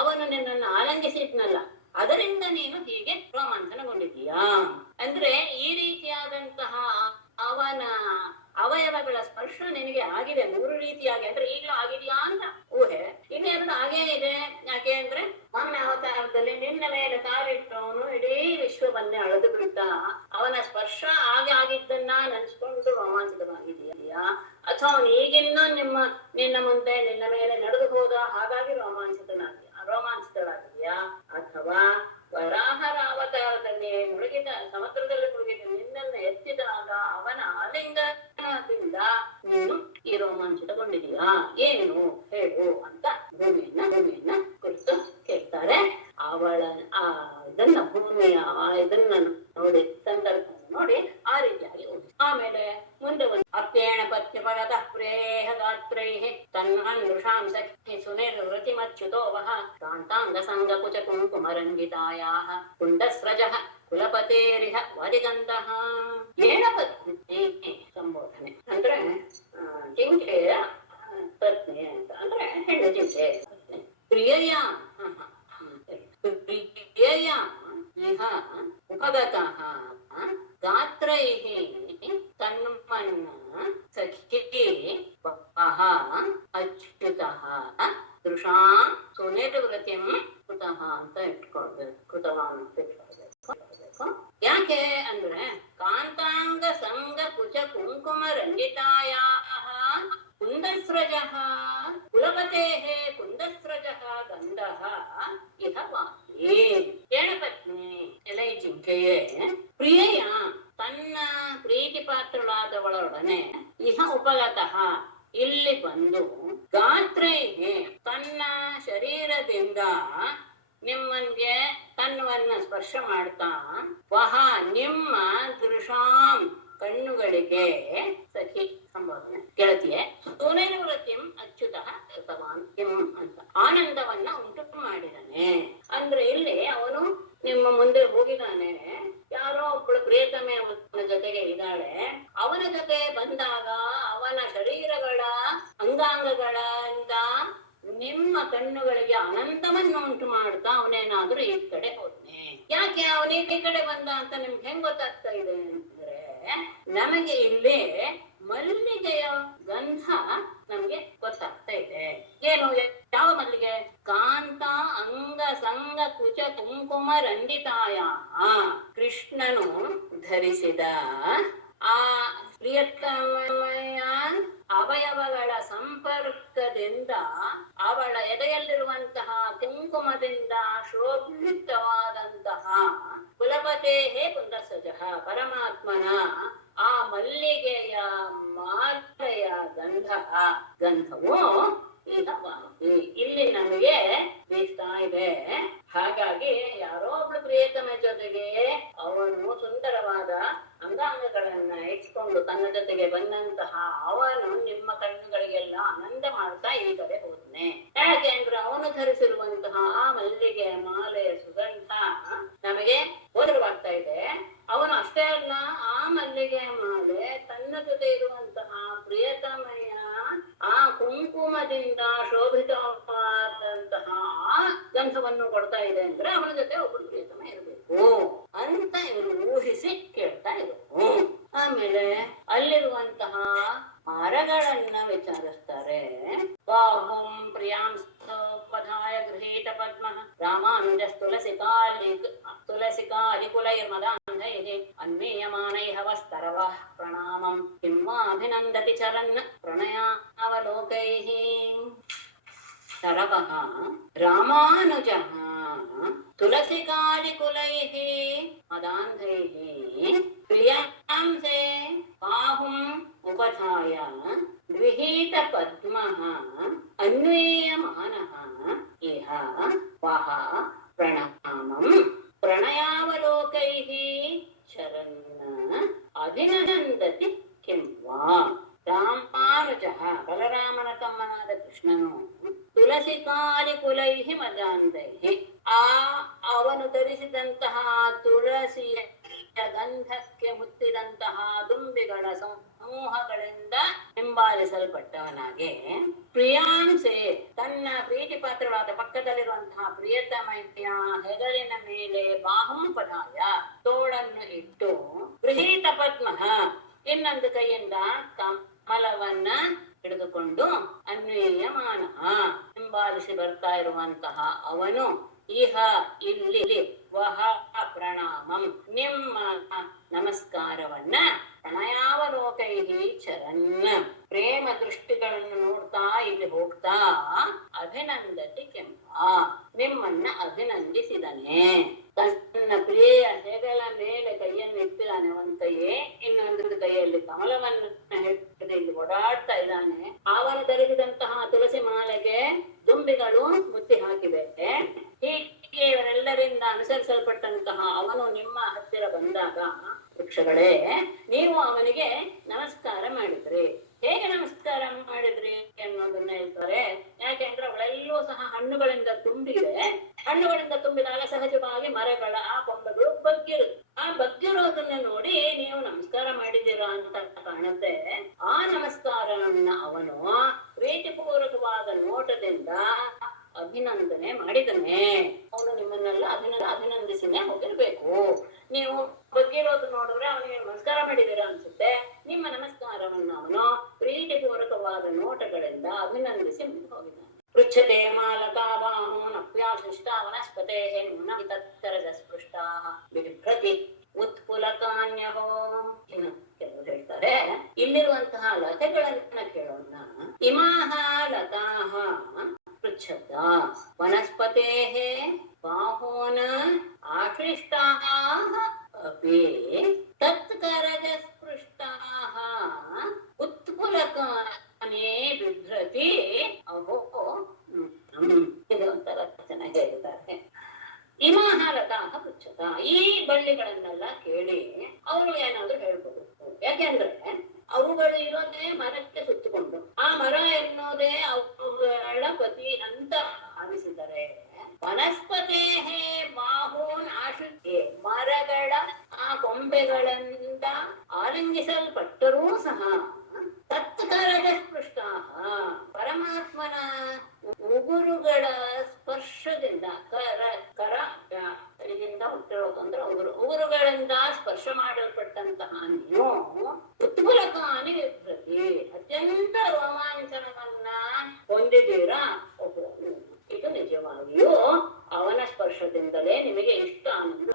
ಅವನು ನಿನ್ನನ್ನು ಆಲಂಗಿಸಿದ್ನಲ್ಲ, ಅದರಿಂದ ನೀನು ಹೀಗೆ ರೋಮಾಂಚನಗೊಂಡಿದ್ದೀಯಾ? ಅಂದ್ರೆ ಈ ರೀತಿಯಾದಂತಹ ಅವನ ಅವಯವಗಳ ಸ್ಪರ್ಶ ನಿನಗೆ ಆಗಿದೆ 3 ರೀತಿಯಾಗಿ. ಅಂದ್ರೆ ಈಗಲೂ ಆಗಿದೆಯಾ ಅಂತ ಊಹೆ. ಇನ್ನೆರಡು ಹಾಗೇ ಇದೆ. ಯಾಕೆ ಅಂದ್ರೆ ವಾಮನ ಅವತಾರದಲ್ಲಿ ನಿನ್ನ ಮೇಲೆ ಕಾಲಿಟ್ಟವನು ಇಡೀ ವಿಶ್ವವನ್ನೇ ಅಳೆದು ಬಿಟ್ಟ. ಅವನ ಸ್ಪರ್ಶ ಆಗಿದ್ದನ್ನ ನೆನ್ಸ್ಕೊಂಡು ರೋಮಾಂಚಿತವಾಗಿದೆಯಾ? ಅಥವಾ ಅವನು ಈಗಿನ್ನೂ ನಿನ್ನ ಮುಂದೆ ನಿನ್ನ ಮೇಲೆ ನಡೆದು ಹೋದ, ಹಾಗಾಗಿ ರೋಮಾಂಚಿತಳಾಗಿದೆಯಾ? ಅಥವಾ ವರಾಹರ ಅವತಾರದಲ್ಲಿ ಮುಳುಗಿದ, ಸಮುದ್ರದಲ್ಲಿ ಮುಳುಗಿದ ನಿನ್ನನ್ನು ಎತ್ತಿದಾಗ ಅವನ ಆಲಿಂಗನದಿಂದ ನೀನು ಈ ರೋಮಾಂಚಿತಗೊಂಡಿದೀಯಾ? ಏನು ಹೇಳು ಅಂತ ಭೂಮಿಯನ್ನ ಕುರಿತು ಕೇಳ್ತಾರೆ. ಇದನ್ನ ಭೂಮಿಯ ಇದನ್ನ ನೋಡಿ, ಸಂದರ್ಭ ನೋಡಿ ಆ ರೀತಿಯಾಗಿ ಆಮೇಲೆ ಮುಂದೆ ಅಪ್ಯೇಣ ಪತ್ಯ ಪರತಃ ಪ್ರೇಹ ಗಾತ್ರೈಃ ತನ್ಮೃಷಾಂ ಸಖಿ ಸುನಿರ್ವೃತಿಮಚ್ಯುತೋ ವಹ ಕಾಂತಾಂಗ ಸಂಗ ಕುಚ ಕುಂಕುಮರಂಜಿತಾಯಾಃ ಕುಂಡಸ್ರಜಃ ಕುಲಪತೇರಿಹ ವದಿಗಂಧಃ. ಏಣ ಪತ್ನಿ ಸಂಬೋಧನೆ ಅಂದ್ರೆ ಜಿಂಕೆಯ ಪತ್ನಿ ಅಂತ, ಅಂದ್ರೆ ಹೆಣ್ಣು ಜಿಂಕೆ ಪ್ರಿಯಯ ಇಹ ಉಪಗತಃ ಗಾತ್ರೈಃ ತನ್ಮನ್ನ ಸಖಿ ವಹ ಅಚ್ಯುತಃ ದೃಶಾ ಸುನಿರ್ವೃತಿಂ ಕೃತಃ ಅಂತ ಕೃತವಾನ್ ಅಂತ ಇಟ್ಕೊಳ್ಬೇಕು. ಯಾಕೆ ಅಂದ್ರೆ ಕಾಂತಾಂಗ ಸಂಗ ಕುಚ ಕುಂಕುಮ ರಂಜಿತಾಯಾಃ ಕುಂದಸ್ರಜಃ ಕುಲಪತೇಃ ಕುಂದಸ್ರಜಃ ಗಂಧಃ ಇಹ ವಾಸಿ. ಏಣಪತ್ನಿ ಎಲೈಜಿ ಬಗ್ಗೆಯೇ ಪ್ರಿಯೆಯ ತನ್ನ ಪ್ರೀತಿ ಪಾತ್ರಳಾದವಳೊಡನೆ ಇಹ ಉಪಗತಃ ಇಲ್ಲಿ ಬಂದು ಗಾತ್ರೈಹಿ ತನ್ನ ಶರೀರದಿಂದ ನಿಮ್ಮನ್ಗೆ ತನ್ನವನ್ನ ಸ್ಪರ್ಶ ಮಾಡ್ತಾ ವಹ ನಿಮ್ಮ ದೃಶಾಂ ಕಣ್ಣುಗಳಿಗೆ ಸಖಿ ಸಂಬೋಧನೆ ಗೆಳತಿಯೇ ಸುನಿವೃತ್ತಿಂ ಅಚ್ಯುತಃ ಕೃತವಾನ್ ಕಿಂ ಅಂತ ಆನಂದವನ್ನ ಉಂಟು ಮಾಡಿದಾನೆ. ಅಂದ್ರೆ ಇಲ್ಲಿ ಅವನು ನಿಮ್ಮ ಮುಂದೆ ಹೋಗಿದ್ದಾನೆ, ಯಾರೋ ಒಬ್ಬಳು ಪ್ರಿಯತಮೆ ಅವನ ಜೊತೆಗೆ ಇದ್ದಾಳೆ, ಅವನ ಜೊತೆ ಬಂದಾಗ ಅವನ ಶರೀರಗಳ ಅಂಗಾಂಗಗಳಿಂದ ನಿಮ್ಮ ಕಣ್ಣುಗಳಿಗೆ ಅನಂತವನ್ನು ಉಂಟು ಮಾಡ್ತಾ ಅವನೇನಾದ್ರೂ ಈ ಕಡೆ ಹೋದ್ನೆ. ಯಾಕೆ ಅವನೇ ಈ ಕಡೆ ಬಂದ ಅಂತ ನಿಮ್ಗೆ ಹೆಂಗ್ ಗೊತ್ತಾಗ್ತಾ ಇದೆ ಅಂದ್ರೆ, ನಮಗೆ ಇಲ್ಲಿ ಮಲ್ಲಿಗೆಯ ಗಂಧ ನಮ್ಗೆ ಗೊತ್ತಾಗ್ತಾ ಇದೆ. ಏನು, ಯಾವ ಮಲ್ಲಿಗೆ? ಕಾಂತ ಅಂಗ ಸಂಗ ಕುಚ ಕುಂಕುಮ ರಂಜಿತಾಯ ಕೃಷ್ಣನು ಧರಿಸಿದ ಆ ಪ್ರಿಯತಮೆಯ ಅವಯವಗಳ ಸಂಪರ್ಕದಿಂದ ಅವಳ ಎದೆಯಲ್ಲಿರುವಂತಹ ಕುಂಕುಮದಿಂದ ಶೋಭಿತವಾದಂತಹ ಕುಲಪತೇಹೇ ಪುಂಡಸಜ ಪರಮಾತ್ಮನ ಆ ಮಲ್ಲಿಗೆಯ ಮಾಲೆಯ ಗಂಧವು ಈಗ ಇಲ್ಲಿ ನಮಗೆ ಬೀಸ್ತಾ ಇದೆ. ಹಾಗಾಗಿ ಯಾರೋ ಒಬ್ಳು ಪ್ರಿಯತಮ ಜೊತೆಗೆ ಅವನು ಸುಂದರವಾದ ಅಂಗಾಂಗಗಳನ್ನ ಇಟ್ಕೊಂಡು ತನ್ನ ಜೊತೆಗೆ ಬಂದಂತಹ ಅವನು ನಿಮ್ಮ ಕಣ್ಣುಗಳಿಗೆಲ್ಲ ಆನಂದ ಮಾಡ್ತಾ ಈ ಕಡೆ ಹೋದ್ನೆ. ಯಾಕೆ ಅಂದ್ರೆ ಅವನು ಧರಿಸಿರುವಂತಹ ಆ ಮಲ್ಲಿಗೆ ಮಾಲೆಯ ಸುಗಂಧ ನಮಗೆ ಗೋಚರವಾಗ್ತಾ ಇದೆ. ಅವನು ಅಷ್ಟೇ ಅಲ್ಲ, ಆ ಮಲ್ಲಿಗೆ ಮಾಲೆ ತನ್ನ ಜೊತೆ ಇರುವಂತಹ ಪ್ರಿಯತಮೆಯ ಆ ಕುಂಕುಮದಿಂದ ಶೋಭಿತವಾದಂತಹ ಆ ಗಂಧವನ್ನು ಕೊಡ್ತಾ ಇದೆ ಅಂದ್ರೆ ಅವನ ಜೊತೆ ಒಬ್ಬಳು ಪ್ರಿಯತಮ ಇರಬೇಕು ಅಂತ ಇವರು ಊಹಿಸಿ ಕೇಳ್ತಾ ಇದ್ರು. ಆಮೇಲೆ ಅಲ್ಲಿರುವಂತಹ ಮರಗಳನ್ನ ವಿಚಾರಿಸ್ತಾರೆ. ಬಾಹುಂ ಪ್ರಿಯಾಂಸ್ತೋಪಧಾಯ ಗೃಹೀತ ಪದ್ಮ ರಾಮಾನುಜ ತುಲಸಿಕಾಲಿಕುಲೈರ್ಮದಾಂಧೈಃ ಅನ್ವೀಯಮಾನೈಃ ವಸ್ತರವ ಪ್ರಣಾಮಂ ಕಿಂವಾ ಅಭಿನಂದತಿ ಚರನ್ ಪ್ರಣಯಾವಲೋಕೈಃ. तरवः रामानुजः तुलसिकालिकुलैः मदान्धैः प्रियांसे बाहुम् उपधाय गृहीतपद्मः अन्वीयमानः इह वः प्रणामं प्रणयावलोकैः शरन् अभिनन्दति किं वा. ರಾಮಾನುಜಃ ಬಲರಾಮನ ತಮ್ಮನಾದ ಕೃಷ್ಣನು ತುಳಸಿಕಾಲಿ ಕುಲೈಹಿ ಮದಾಂಧೈಹಿ ಅವನು ಧರಿಸಿದಂತಹ ತುಳಸಿಯ ಗಂಧಕ್ಕೆ ಮುತ್ತಿದಂತಹ ದುಂಬಿಗಳ ಸಮೂಹಗಳಿಂದ ಹಿಂಬಾಲಿಸಲ್ಪಟ್ಟವನಾಗೆ ಪ್ರಿಯಾಂಸೆ ತನ್ನ ಪ್ರೀತಿ ಪಾತ್ರವಾದ ಪಕ್ಕದಲ್ಲಿರುವಂತಹ ಪ್ರಿಯತಮೆಯ ಹೆಗಲಿನ ಮೇಲೆ ಬಾಹುಂಪದಾಯ ತೋಳನ್ನು ಇಟ್ಟು ಗೃಹೀತ ಪದ್ಮ ಇನ್ನೊಂದು ಕೈಯಿಂದ ಕಮಲವನ್ನ ಹಿಡಿದುಕೊಂಡು ಅನ್ವೀಯಮಾನ ಹಿಂಬಾಲಿಸಿ ಬರ್ತಾ ಇರುವಂತಹ ಅವನು ಇಹ ಇಲ್ಲಿ ವಹ ಪ್ರಣಾಮಂ ನಿಮ್ಮ ನಮಸ್ಕಾರವನ್ನ ಪ್ರಣಯಾವಲೋಕೈಹಿ ಚರನ್ ಪ್ರೇಮ ದೃಷ್ಟಿಗಳನ್ನು ನೋಡ್ತಾ ಇಲ್ಲಿ ಹೋಗ್ತಾ ಅಭಿನಂದತಿ ಕೆಂಪ ನಿಮ್ಮನ್ನ ಅಭಿನಂದಿಸಿದನೆ. ತನ್ನ ಪ್ರಿಯ ಹೆಗಲ ಮೇಲೆ ಕೈಯನ್ನು ಇಟ್ಟಿದ್ದಾನೆ, ಒಂದ್ ಕೈಯೇ, ಇನ್ನೊಂದು ಕೈಯಲ್ಲಿ ಕಮಲವನ್ನು ಹಿಡಿದು ಇಲ್ಲಿ ಓಡಾಡ್ತಾ ಇದ್ದಾನೆ. ಅವನು ಧರಿಸಿದಂತಹ ತುಳಸಿ ಮಾಲೆಗೆ ದುಂಬಿಗಳು ಮುತ್ತಿ ಹಾಕಿವೆ. ಹೀಗೆ ಇವರೆಲ್ಲರಿಂದ ಅನುಸರಿಸಲ್ಪಟ್ಟಂತಹ ಅವನು ನಿಮ್ಮ ಹತ್ತಿರ ಬಂದಾಗ ವೃಕ್ಷಗಳೇ ನೀವು ಅವನಿಗೆ ನಮಸ್ಕಾರ ಮಾಡಿದ್ರಿ. ಹೇಗೆ ನಮಸ್ಕಾರ ಮಾಡಿದ್ರಿ ಅನ್ನೋದನ್ನ ಹೇಳ್ತಾರೆ. ಯಾಕೆಂದ್ರೆ ಅವಳೆಲ್ಲೂ ಸಹ ಹಣ್ಣುಗಳಿಂದ ತುಂಬಿದೆ. ಹಣ್ಣುಗಳಿಂದ ತುಂಬಿದಾಗ ಸಹಜವಾಗಿ ಮರಗಳ ಆ ಕೊಂಬೆಗಳು ಬಗ್ಗಿರುತ್ತೆ. ಆ ಬಗ್ಗಿರೋದನ್ನ ನೋಡಿ ನೀವು ನಮಸ್ಕಾರ ಮಾಡಿದ್ದೀರಾ ಅಂತ ಕಾಣುತ್ತೆ. ಆ ನಮಸ್ಕಾರವನ್ನ ಅವನು ಪ್ರೀತಿಪೂರ್ವಕವಾದ ನೋಟದಿಂದ ಅಭಿನಂದನೆ ಮಾಡಿದನೆ. ಅವನು ನಿಮ್ಮನ್ನೆಲ್ಲ ಅಭಿನಂದಿಸಿನೇ ಹೋಗಿರ್ಬೇಕು. ನೀವು ಬಗ್ಗಿರೋದು ನೋಡಿದ್ರೆ ಅವನಿಗೆ ನಮಸ್ಕಾರ ಮಾಡಿದ್ದೀರಾ ಅನ್ಸುತ್ತೆ. ನಿಮ್ಮ ನಮಸ್ಕಾರವನ್ನು ಅವನು ಪ್ರೀತಿಪೂರ್ವಕವಾದ ನೋಟಗಳಿಂದ ಅಭಿನಂದಿಸಿ ಹೋಗಿದ್ದಾನೆ. ಪೃಚ್ಛತೆ ಮಾಲತಾ ಬಾಹೂನಪ್ಯಾಶಿಷ್ಟಾ ವನಸ್ಪತೇಃ ನೂನಮಿತತ್ತರಜ ಸ್ಪೃಷ್ಟಾಃ ಬಿಭ್ರತಿ ಉತ್ಪುಲಕಾನ್ಯಹೋ. ಇನ್ನು ಕೆಲವರು ಹೇಳ್ತಾರೆ, ಇಲ್ಲಿರುವಂತಹ ಲತೆಗಳನ್ನ ಕೇಳೋಣ. ಇಮಾಹ ಲತಾಃ ಪೃಚ್ಛತ ವನಸ್ಪತೇಃ ಬಾಹೂನ್ ಆಶ್ಲಿಷ್ಟಾಃ अपि तत्करज स्पृष्टाः उत्पुलकानि बिभ्रति अहो ಇದು ಒಂಥರ ಚೆನ್ನಾಗಿ ಹೇಳ್ತಾರೆ. ಇಮಾಹ ಲತಾಹ ಪೃಚ್ಛತ, ಈ ಬಳ್ಳಿಗಳನ್ನೆಲ್ಲ ಕೇಳಿ ಅವರು ಏನಾದ್ರು ಹೇಳ್ಬೋದು. ಯಾಕೆಂದ್ರೆ ಅವುಗಳು ಇರೋದೇ ಮರಕ್ಕೆ ಸುತ್ತಕೊಂಡು, ಆ ಮರ ಎನ್ನುವುದೇ ಅವುಗಳ ಪತಿ ಅಂತ ಭಾವಿಸಿದರೆ ವನಸ್ಪತೇ ಬಾಹೂನ್ ಆಶ್ರಿತ್ಯ, ಮರಗಳ ಆ ಕೊಂಬೆಗಳಿಂದ ಆಲಿಂಗಿಸಲ್ಪಟ್ಟರೂ ಸಹ ತತ್ಕರಜ ಸ್ಪೃಷ್ಟ, ಪರಮಾತ್ಮನ ಉಗುರುಗಳ ಸ್ಪರ್ಶದಿಂದ ಕರದಿಂದ ಹುಟ್ಟಿರೋದು ಅಂದ್ರೆ ಉಗುರುಗಳಿಂದ ಸ್ಪರ್ಶ ಮಾಡಲ್ಪಟ್ಟಂತಹ ನೀವು ಉತ್ಪುಲಕಾನಿ ವಿಭ್ರತಿ, ಅತ್ಯಂತ ರೋಮಾಂಚನವನ್ನ ಹೊಂದಿದ್ದೀರಾ. ಇದು ನಿಜವಾಗಿಯೂ ಅವನ ಸ್ಪರ್ಶದಿಂದಲೇ ನಿಮಗೆ ಇಷ್ಟ ಆನಂದ.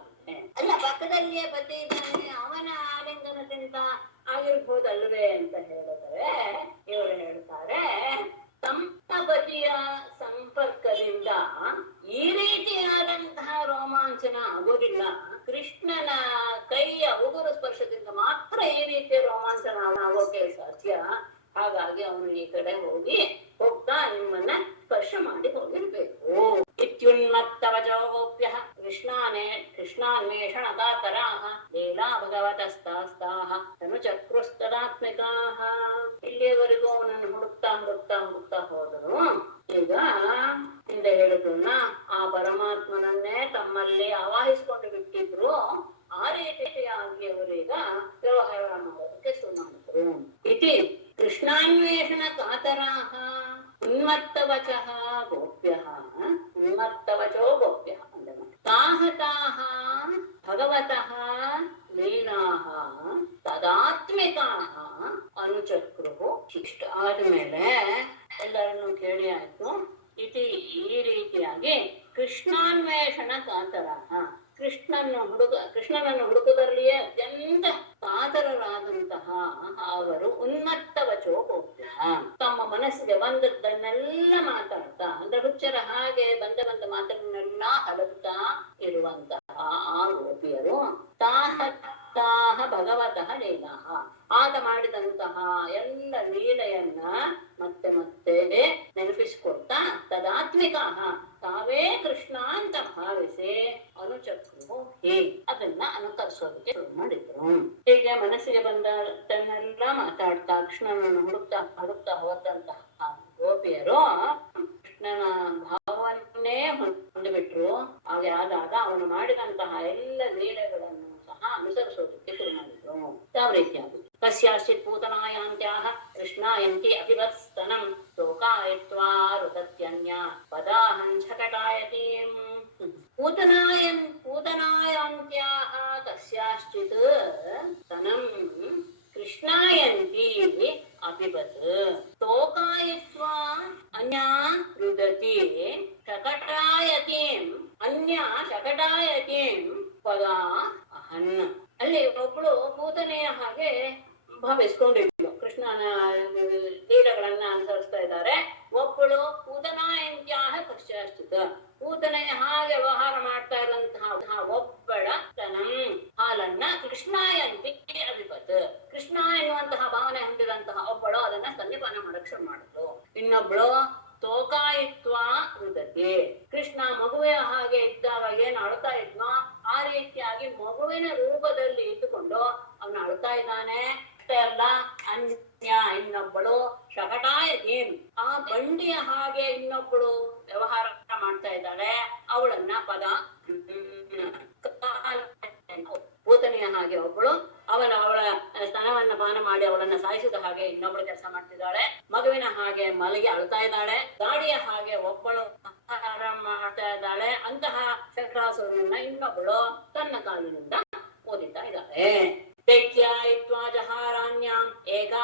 ಅಲ್ಲ, ಪಕ್ಕದಲ್ಲಿಯೇ ಪತಿ ಇದ್ದಾನೆ, ಅವನ ಆಲಿಂಗನದಿಂದ ಆಗಿರ್ಬೋದಲ್ವೇ ಅಂತ ಹೇಳಿದ್ರೆ ಇವರು ಹೇಳ್ತಾರೆ, ತಮ್ಮ ಪತಿಯ ಸಂಪರ್ಕದಿಂದ ಈ ರೀತಿಯಾದಂತಹ ರೋಮಾಂಚನ ಆಗೋದಿಲ್ಲ. ಕೃಷ್ಣನ ಕೈಯ ಉಗುರು ಸ್ಪರ್ಶದಿಂದ ಮಾತ್ರ ಈ ರೀತಿಯ ರೋಮಾಂಚನ ಆಗೋಕೆ ಸಾಧ್ಯ. ಹಾಗಾಗಿ ಅವನು ಈ ಕಡೆ ಹೋಗ್ತಾ ನಿಮ್ಮನ್ನ ಸ್ಪರ್ಶ ಮಾಡಿ ಹೋಗಿರ್ಬೇಕು. ಇತ್ಯುನ್ಮತ್ತವಚೋ ಗೋಪ್ಯಃ ಕೃಷ್ಣಾನ್ವೇಷಣ ಕಾತರಾಃ ಲೀಲಾ ಭಗವತಸ್ತಾಸ್ತಾಃ ತನುಚಕ್ರುಸ್ತದಾತ್ಮಿಕಾಃ. ಇಲ್ಲಿಯವರೆಗೂ ಅವನನ್ನು ಹುಡುಕ್ತಾ ಹೋದರು. ಈಗ ಹಿಂದೆ ಹೇಳಿದ್ರನ್ನ ಆ ಪರಮಾತ್ಮನನ್ನೇ ತಮ್ಮಲ್ಲಿ ಆವಾಹಿಸಿಕೊಂಡು ಬಿಟ್ಟಿದ್ರು. ಆ ರೀತಿಯಾಗಿ ಅವರೀಗ ವ್ಯವಹಾರ ಮಾಡೋದಕ್ಕೆ ಶುರು ಮಾಡಿದ್ರು. ಇತಿ ಕೃಷ್ಣಾನ್ವೇಷಣ ಕಾತರಾಃ ಉನ್ಮತ್ತವಚಃ ಗೋಪ್ಯಃ, ಉನ್ಮತ್ತವಚೋ ಗೋಪ್ಯಃ ಅಂದ್ರೆ ತಾಹ ಭಗವತಃ ಲೀಲಾಃ ತದಾತ್ಮಿಕಾಃ ಅನುಚಕ್ರು. ಇಷ್ಟ ಆದ್ಮೇಲೆ ಎಲ್ಲರನ್ನು ಕೇಳಿ ಆಯ್ತು. ಇತಿ ಈ ರೀತಿಯಾಗಿ ಕೃಷ್ಣಾನ್ವೇಷಣ ಕಾತರಾಃ, ಕೃಷ್ಣನನ್ನು ಹುಡುಕುವುದರಲ್ಲಿಯೇ ಅತ್ಯಂತ ಕಾತರರಾದಂತಹ ಅವರು ಉನ್ಮತ್ತವಚೋ ಗೋಪ್ಯ, ತಮ್ಮ ಮನಸ್ಸಿಗೆ ಬಂದದ್ದನ್ನೆಲ್ಲ ಮಾತಾಡ್ತಾ ಅಂದ್ರೆ ಹುಚ್ಚರ ಹಾಗೆ ಬಂದ ಮಾತನ್ನೆಲ್ಲ ಹಲುತ್ತಾ ಇರುವಂತಹ ಆ ಗೋಪಿಯರು ತಾಹ ಭಗವತಃ ಲೀಲಾಃ, ಆತ ಮಾಡಿದಂತಹ ಎಲ್ಲ ಲೀಲೆಯನ್ನ ಮತ್ತೆ ಮತ್ತೆ ನೆನಪಿಸಿಕೊಡ್ತಾ ತದಾತ್ಮಿಕಾಃ, ತಾವೇ ಕೃಷ್ಣ ಅಂತ ಭಾವಿಸಿ ಅನುಚಕ್ರು ಅದನ್ನ ಅನುಕರಿಸೋದಕ್ಕೆ ಶುರು ಮಾಡಿದ್ರು. ಹೀಗೆ ಮನಸ್ಸಿಗೆ ಬಂದನ್ನೆಲ್ಲ ಮಾತಾಡ್ತಾ ಕೃಷ್ಣನನ್ನು ಹುಡುಕ್ತಾ ಹೋದಂತಹ ಗೋಪಿಯರು ಕೃಷ್ಣನ ಭಾವವನ್ನೇ ಹೊಂದಿಬಿಟ್ರು. ಹಾಗೆ ಆದಾಗ ಅವನು ಮಾಡಿದಂತಹ ಎಲ್ಲ ಲೀಲೆಗಳನ್ನು ಸಹ ಅನುಸರಿಸೋದಕ್ಕೆ ಶುರು ಮಾಡಿದ್ರು. ಯಾವ ರೀತಿಯಾಗಿ ಕಸ್ಯಾಶ್ಚಿತ್ ಪೂತನಾಯಾಂತ್ಯಾಹ ಕೃಷ್ಣಾಯಂತಿ ಅಪಿವತ್ಸ್ತನಂ ತೋಕಾಯತ್ವಾ ರುದತ್ಯನ್ಯ ಪದಾಹಂ ಝಕಟಾಯತೀಂ. ಪೂತನಾಯಾಂತ್ಯಾಹ ಕಸ್ಯಾಶ್ಚಿತ್ ಸ್ತನಂ ಕೃಷ್ಣಾಯಂತಿ ಅಪಿಬತ್ ತೋಕಾಯತ್ವಾ ಅನ್ಯಾ ರುದತಿ ಶಕಟಾಯತೀಂ ಅನ್ಯಾ ಶಕಟಾಯತೀಂ ಪದಾ ಅಹನ್. ಅಲ್ಲಿ ಒಬ್ಬಳು ಪೂತನೆಯ ಹಾಗೆ ಭಾವಿಸ್ಕೊಂಡಿದ್ಲು, ಕೃಷ್ಣನ ಲೀಲೆಗಳನ್ನ ಅನುಸರಿಸ್ತಾ ಇದ್ದಾರೆ. ಒಬ್ಬಳು ಪೂತನಾಯಂತ್ಯಾಹ ಕಸ್ಯಾಶ್ಚಿತ್, ಪೂತನೆಯ ಹಾಗೆ ವ್ಯವಹಾರ ಮಾಡ್ತಾ ಇರುವಂತಹ ಒಬ್ಬಳ ತನಂ ಹಾಲನ್ನ ಕೃಷ್ಣಾಯಂತಿ ಅಭಿಪತ್, ಕೃಷ್ಣ ಎನ್ನುವಂತಹ ಭಾವನೆ ಹೊಂದಿದಂತಹ ಒಬ್ಬಳು ಅದನ್ನ ಸ್ತನ್ಯಪಾನ ಮಾಡಕ್ ಶುರು ಮಾಡಿದ್ಲು. ಇನ್ನೊಬ್ಳು ತೋಕಾಯಿತ್ವ ರುದತಿ, ಕೃಷ್ಣ ಮಗುವೆ ಹಾಗೆ ಇದ್ದಾಗ ಏನ್ ಅಳ್ತಾ ಇದ್ನೋ ಆ ರೀತಿಯಾಗಿ ಮಗುವಿನ ರೂಪದಲ್ಲಿ ಇದ್ದುಕೊಂಡು ಅವನು ಅಳ್ತಾ ಇದ್ದಾನೆ. ಅಷ್ಟೇ ಅಲ್ಲ, ಅನ್ಯ ಇನ್ನೊಬ್ಬಳು ಶಕಟಾಯತೀಂ, ಆ ಬಂಡಿಯ ಹಾಗೆ ಇನ್ನೊಬ್ಬಳು ವ್ಯವಹಾರ ಮಾಡ್ತಾ ಇದ್ದಾಳೆ. ಅವಳನ್ನ ಪದ ಪೂತನೆಯ ಹಾಗೆ ಒಬ್ಬಳು ಅವಳ ಸ್ತನವನ್ನ ಪಾನ ಮಾಡಿ ಅವಳನ್ನ ಸಾಯಿಸಿದ ಹಾಗೆ ಇನ್ನೊಬ್ಬಳು ಕೆಲಸ ಮಾಡ್ತಿದ್ದಾಳೆ. ಮಗುವಿನ ಹಾಗೆ ಮಲಗಿ ಅಳ್ತಾ ಇದ್ದಾಳೆ. ಗಾಡಿಯ ಹಾಗೆ ಒಬ್ಬಳು ಮಾಡ್ತಾ ಇದ್ದಾಳೆ. ಅಂತಹ ಶಕ್ರಾಸುರನನ್ನ ಇನ್ನೊಬ್ಬಳು ತನ್ನ ಕಾಲಿನಿಂದ ಓದಿತಾ ಇದ್ದಾಳೆ. ದೈತ್ಯಾಯಿತ್ವಾ ಜಹಾರಾಣ್ಯಾಂ ಏಕಾ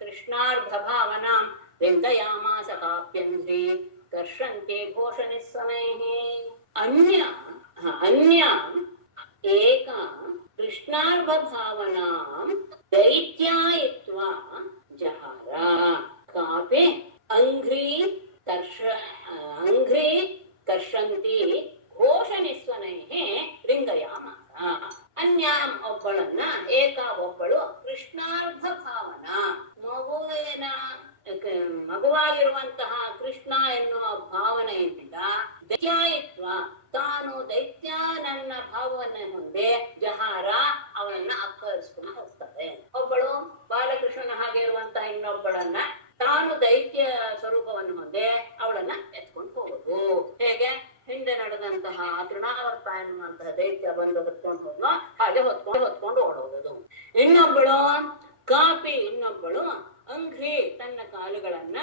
ಕೃಷ್ಣಾರ್ಧಭಾವನಾಂ ವೆಂಕಯಾಮಾಸ ಕಾಪ್ಯಂಧ್ರಿ ಕರ್ಷಂತೆ ಘೋಷನಿಸ್ಸನೈಃ. ಅನ್ಯ ಏಕ ಕೃಷ್ಣಾರ್ಧಭಾವನಾಂ ದೈತ್ಯಾಯಿತ್ವಾ ಜಹಾರ ಕಾಪಿ ಅಂಘ್ರಿ ಕರ್ಷಂತಿ ಘೋಷನಿಸ್ವನೈಃ ರಿಂಗಯಾಮಾಸ. ಅನ್ಯಾಂ ಒಬ್ಬಳನ್ನ, ಏಕ ಒಬ್ಬಳು, ಕೃಷ್ಣಾರ್ಧ ಭಾವನಾ, ಮಗುವಾಗಿರುವಂತಹ ಕೃಷ್ಣ ಎನ್ನುವ ಭಾವನೆಯಿಂದ ದೈತ್ಯಾಯಿತ್ವ, ತಾನು ದೈತ್ಯ ನನ್ನ ಭಾವನೆ ಮುಂದೆ ಜಹಾರ ಅವನನ್ನ ಅಪಹರಿಸ್ಕೊಂಡು ಹೋಗ್ತಾರೆ. ಒಬ್ಬಳು ಬಾಲಕೃಷ್ಣನ ಹಾಗೆ ಇರುವಂತಹ ಇನ್ನೊಬ್ಬಳನ್ನ ತಾನು ದೈತ್ಯ ಸ್ವರೂಪವನ್ನು ಮುಂದೆ ಅವಳನ್ನ ಎತ್ಕೊಂಡು ಹೋಗೋದು. ಹೇಗೆ ಹಿಂದೆ ನಡೆದಂತಹ ತೃಣಾವರ್ತ ಎನ್ನುವಂತಹ ದೈತ್ಯ ಬಂದು ಹೊತ್ಕೊಂಡು ಹೋದ್ನೋ ಹಾಗೆ ಹೊತ್ಕೊಂಡು ಓಡೋದು. ಇನ್ನೊಬ್ಬಳು ಕಾಪಿ, ಇನ್ನೊಬ್ಬಳು ಅಂಘ್ರಿ, ತನ್ನ ಕಾಲುಗಳನ್ನ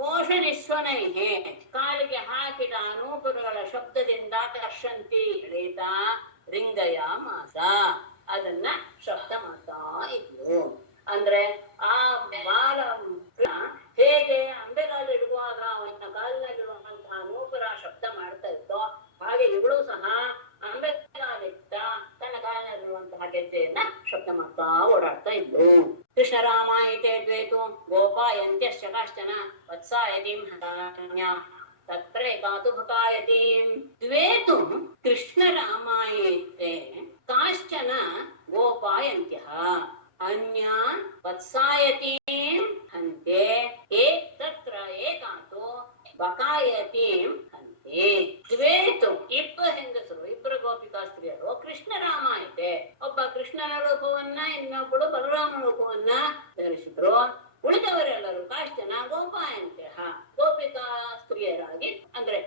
ಪೋಷಣಿಸ್ವನೈಹೆ, ಕಾಲಿಗೆ ಹಾಕಿದ ಅನೂಪುರಗಳ ಶಬ್ದದಿಂದ ಕರ್ಷಂತಿ, ಎಳೆಯುತ್ತಾ ರಿಂಗಯ ಮಾಸ, ಅದನ್ನ ಶಬ್ದ ಮಾಡ್ತಾ ಇದ್ಲು. ಅಂದ್ರೆ ಆ ಬಾಲ ಹೇಗೆ ಅಂಬೆಗಾಲಿಡುವಾಗ ಅವನ ಕಾಲಿನಲ್ಲಿರುವಂತಹ ನೂಪುರ ಶಬ್ದ ಮಾಡ್ತಾ ಇತ್ತೋ ಹಾಗೆ ಇವಳು ಸಹ ಅಂಬೆಗಾಲಿಟ್ಟ ತನ್ನ ಕಾಲಿನಲ್ಲಿರುವಂತಹ ಗೆಜ್ಜೆಯನ್ನ ಶಬ್ದ ಮಾಡ್ತಾ ಓಡಾಡ್ತಾ ಇದ್ಲು. ಕೃಷ್ಣ ರಾಮಾಯಿತೆ ದ್ವೇತು ಗೋಪಾಯಂತ್ಯಶ್ಚ ಕಾಶ್ಚನ ವತ್ಸಾಯತಿಂ ಹತಾನ್ಯ ತತ್ರೇಕಾತು ಭಕಾಯತಿಂ. ದ್ವೇತು ಕೃಷ್ಣ ರಾಮಾಯಿತೆ ಕಾಶ್ಚನ ಗೋಪಾಯಂತ್ಯಃ ಅನ್ಯಾನ್ ವತ್ಸಾಯತಿಂ ಹಂತೆ ತತ್ರ ಏಕಾತು ಬಕಾಯತಿಂ ಹಂತೆ. ದ್ವೇತು ಇಬ್ಬರು ಹೆಂಗಸರು, ಇಬ್ಬರು ಗೋಪಿಕಾ ಸ್ತ್ರೀಯರು ಕೃಷ್ಣ ರಾಮಾಯಿತೆ, ಒಬ್ಬ ಕೃಷ್ಣನ ರೂಪವನ್ನ ಇನ್ನೊಬ್ಬಳು ಬಲರಾಮನ ರೂಪವನ್ನ ಧರಿಸಿದ್ರು. ಉಳಿದವರೆಲ್ಲರೂ ಕಾಶ್ಚನ ಗೋಪಾಯಂತ್ಯ, ಗೋಪಿಕಾ ಸ್ತ್ರೀಯರಾಗಿ ಅಂದ್ರೆ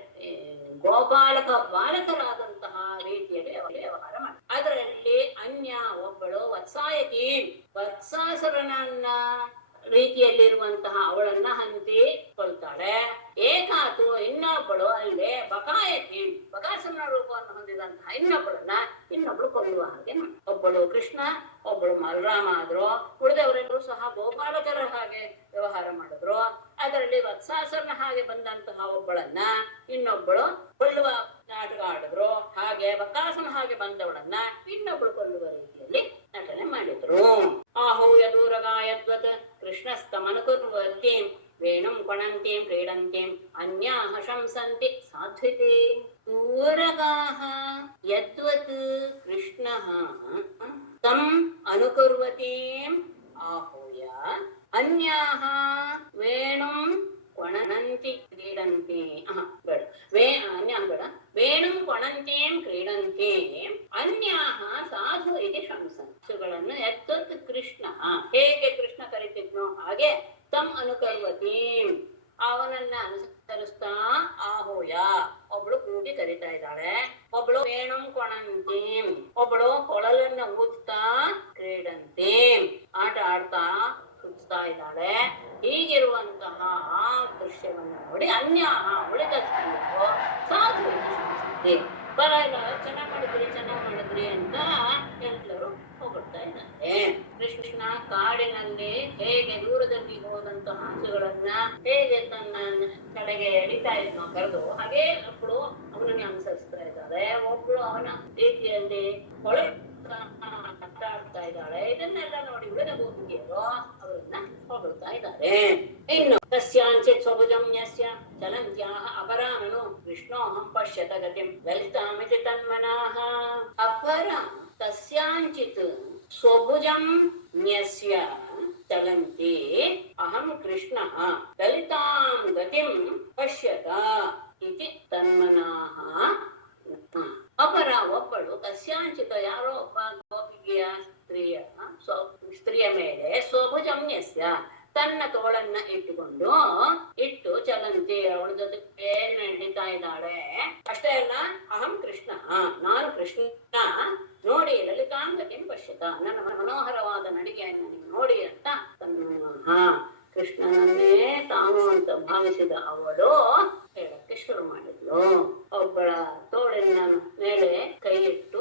ಬಾಲಕರಾದಂತಹ ರೀತಿಯಲ್ಲಿ ವ್ಯವಹಾರ ಮಾಡಿ. ಅದರಲ್ಲಿ ಅನ್ಯ ಒಬ್ಬಳು ವತ್ಸಾಯತಿ, ವತ್ಸಾಸುರನನ್ನ ರೀತಿಯಲ್ಲಿರುವಂತಹ ಅವಳನ್ನ ಹಂತಿ ಕೊಳ್ತಾಳೆ. ಏಕಾತು ಇನ್ನೊಬ್ಬಳು ಅಲ್ಲೇ ಬಕಾಯತಿ, ಬಕಾಸುರನ ರೂಪವನ್ನು ಹೊಂದಿದಂತಹ ಇನ್ನೊಬ್ಬಳು ಕೊಲ್ಲುವ ಹಾಗೆ. ಒಬ್ಬಳು ಕೃಷ್ಣ, ಒಬ್ಬಳು ಬಲರಾಮ ಆದ್ರು. ಉಳಿದವರೆಲ್ಲರೂ ಸಹ ಗೋಪಾಲಕರ ಹಾಗೆ ವ್ಯವಹಾರ ಮಾಡಿದ್ರು. ಅದರಲ್ಲಿ ವತ್ಸಾಸುರನ ಹಾಗೆ ಬಂದಂತಹ ಒಬ್ಬಳನ್ನ ಇನ್ನೊಬ್ಬಳು ಕೊಲ್ಲುವ ನಾಟಕ ಆಡಿದ್ರು. ಹಾಗೆ ಬಕಾಸುರನ ಹಾಗೆ ಬಂದವಳನ್ನ ಇನ್ನೊಬ್ಬಳು ಕೊಲ್ಲುವ ರೀತಿಯಲ್ಲಿ ನಟನೆ ಮಾಡಿದ್ರು. ಆಹೂಯ ದೂರಗಾಯದ್ವತ್ ಕೃಷ್ಣಸ್ತಮನುಕುರ್ವತೀಂ ವೇಣುಂ ಕೊಣಂತೀಂ ಕ್ರೀಡಂತೀಂ ಅನ್ಯಾಹ ಶಂಸಂತಿ ಸಾಧ್ವಿತೆ. ದೂರಗಾಹ ಯದ್ವತ್ ಕೃಷ್ಣಃ ತಂ ಅನುಕುರ್ವತೀಂ ಆಹೂಯ ಅನ್ಯಾಹ ವೇಣುಂ ಕೊಣಂತಿ ಕ್ರೀಡಂತಿ ವೇಣುಂ ಕೊಣಂತೀಂ ಕ್ರೀಡಂತೀಂ ಅನ್ಯಾಹ ಸಾಧು ಇದೆ ಶಂಸಗಳನ್ನು ಯದ್ವತ್ ಕೃಷ್ಣ, ಹೇಗೆ ಕೃಷ್ಣ ಕರಿತಿದ್ನೋ ಹಾಗೆ ತಮ್ ಅನುಕರ್ವತೀಂ ಅವನನ್ನ ಅನುಸರಿಸ್ತಾ ಆಹೋಯ ಒಬ್ಳು ಕೂಗಿ ಕರಿತಾ ಇದ್ದಾಳೆ. ಒಬ್ಳು ವೇಣುಂ ಕೊಣಂತೀಂ, ಒಬ್ಳು ಕೊಳಲನ್ನ ಊದ್ತಾ ಕ್ರೀಡಂತೀಂ ಆಟ ಆಡ್ತಾ ಸುತ್ತಾ ಇದ್ದಾಳೆ. ಹೀಗಿರುವಂತಹ ಆ ದೃಶ್ಯವನ್ನು ನೋಡಿ ಅನ್ಯಾಹ ಉಳಿದ ಸ್ತ್ರೀಯರು ಸಾಧು ಪರವಾಗಿಲ್ಲ, ಚೆನ್ನಾಗ್ ಮಾಡಿದ್ರಿ ಅಂತ ಎಲ್ಲರೂ ಹೋಗ್ತಾ ಇದ್ದಾರೆ. ಕೃಷ್ಣ ಕಾಡಿನಲ್ಲಿ ಹೇಗೆ ದೂರದಲ್ಲಿ ಹೋದಂತಹ ಹಸುಗಳನ್ನ ಹೇಗೆ ತನ್ನ ಕಡೆಗೆ ಎಳಿತಾ ಇದ್ನೋ ಕರೆದು, ಹಾಗೆ ಒಬ್ಳು ಅವನನ್ನ ಅನುಸರಿಸ್ತಾ ಇದ್ದಾರೆ. ಒಬ್ಳು ಅವನ ರೀತಿಯಲ್ಲಿ ಆಡ್ತಾ ಇದ್ದಾಳೆ. ಇದನ್ನೆಲ್ಲ ನೋಡಿ ಉಳಿದ ಗೋಪಿಕೆಯರು ಅವರನ್ನ ಹೊಗಳ್ತಾ ಇದ್ದಾರೆ. ಇನ್ನು ತಸ್ಯಾಂಚಿತ್ ಸ್ವಭುಜಂ ಯಸ್ಯ ಚಲಂತ್ಯಾಹ ಅಪರಾಮನು ವಿಷ್ಣೋಹಂ ಪಶ್ಯತ ಗತಿಂ ಲಲಿತಾಮಿತಿ ತನ್ಮನಃ. ಅಪರ ತಸ್ಯಾಂಚಿತ್ ಸ್ವಭುಜಂ ನ್ಯಸ್ಯ ಚಲಂತಿ ಅಹಂ ಕೃಷ್ಣಃ ಲಲಿತಾಂ ಗತಿಂ ಪಶ್ಯತ ಇತಿ ತನ್ಮನಃ. ಅಪರ ಒಬ್ಬಳು ತಸ್ಯಾಂಚಿತ ಯಾರೋ ಒಬ್ಬ ಗೋಪಿಗೆಯ ಸ್ತ್ರೀಯ ಮೇಲೆ ಸ್ವಭುಜಂ ನ್ಯಸ್ಯ ತನ್ನ ತೋಳನ್ನ ಇಟ್ಟು ಚಲಂತಿ ಅವಳ ಜೊತೆಗೆ ನಡೀತಾ ಇದ್ದಾಳೆ. ಅಷ್ಟೇ ಅಲ್ಲ, ಅಹಂ ಕೃಷ್ಣ ನಾನು ಕೃಷ್ಣ ನೋಡಿ ಲಲಿತಾಂಗತಿಂ ಪಶ್ಯತ ನನ್ನ ಮನೋಹರವಾದ ನಡಿಗೆಯನ್ನು ನೋಡಿ ಅಂತ ಕೃಷ್ಣನನ್ನೇ ತಾನು ಅಂತ ಭಾವಿಸಿದ ಅವಳು ಹೇಳಕ್ಕೆ ಶುರು ಮಾಡಿದ್ಲು. ಒಬ್ಬಳ ತೋಳಿನ ಮೇಲೆ ಕೈ ಇಟ್ಟು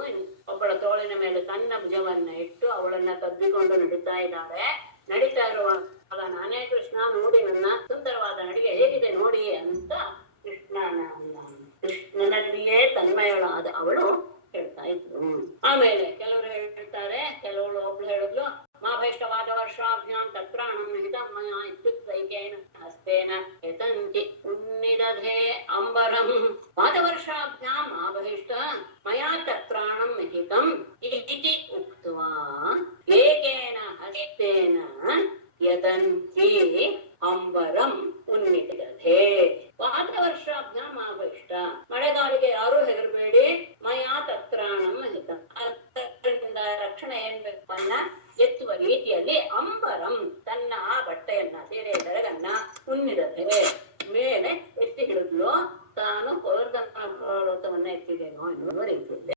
ಒಬ್ಬಳ ತೋಳಿನ ಮೇಲೆ ತನ್ನ ಭುಜವನ್ನ ಇಟ್ಟು ಅವಳನ್ನ ತಬ್ಬಿಕೊಂಡು ನಡೀತಾ ಇದ್ದಾಳೆ. ನಡೀತಾ ಇರುವಾಗ ನಾನೇ ಕೃಷ್ಣ ನೋಡಿ ನನ್ನ ಸುಂದರವಾದ ನಡಿಗೆ ಹೇಗಿದೆ ನೋಡಿ ಅಂತ ಕೃಷ್ಣನಲ್ಲಿಯೇ ತನ್ಮಯಳಾದ ಅವಳು ಹೇಳ್ತಾ ಇದ್ರು. ಆಮೇಲೆ ಕೆಲವರು ಹೇಳ್ತಾರೆ, ಒಬ್ಳು ಹೇಳಿದ್ಲು ಮಾಭೈಷ್ಟವಾದ ವರ್ಷಾಭ್ಯಾಂ ತತ್ರಾಣಂ ಹಿತಂ ಮಯಾ ಇತ್ಯುಕ್ತೈಕೇನ ಹಸ್ತೇನ ಯತಂತಿ ಉನ್ನಿದಧೇ ಅಂಬರಂ. ಪಾದವರ್ಷಾಭ್ಯಾಂ ಮಾಭೈಷ್ಟ ಮಯಾ ತತ್ರಾಣಂ ಹಿತಂ ಇತಿ ಉಕ್ತ ತಕ್ಷಣ ಏನ್ ಬೇಕು ಅನ್ನ ಎತ್ತುವ ರೀತಿಯಲ್ಲಿ ಅಂಬರಂ ತನ್ನ ಆ ಬಟ್ಟೆಯನ್ನ ಸೀರೆಯ ಬೆರಗನ್ನ ಹುಣ್ಣಿರದೆ ಮೇಲೆ ಎತ್ತಿ ಹಿಡಿದ್ಲು. ತಾನು ಪರ್ವತವನ್ನ ಎತ್ತಿದೇನೋ ಎನ್ನುವ ರೀತಿಯಲ್ಲಿ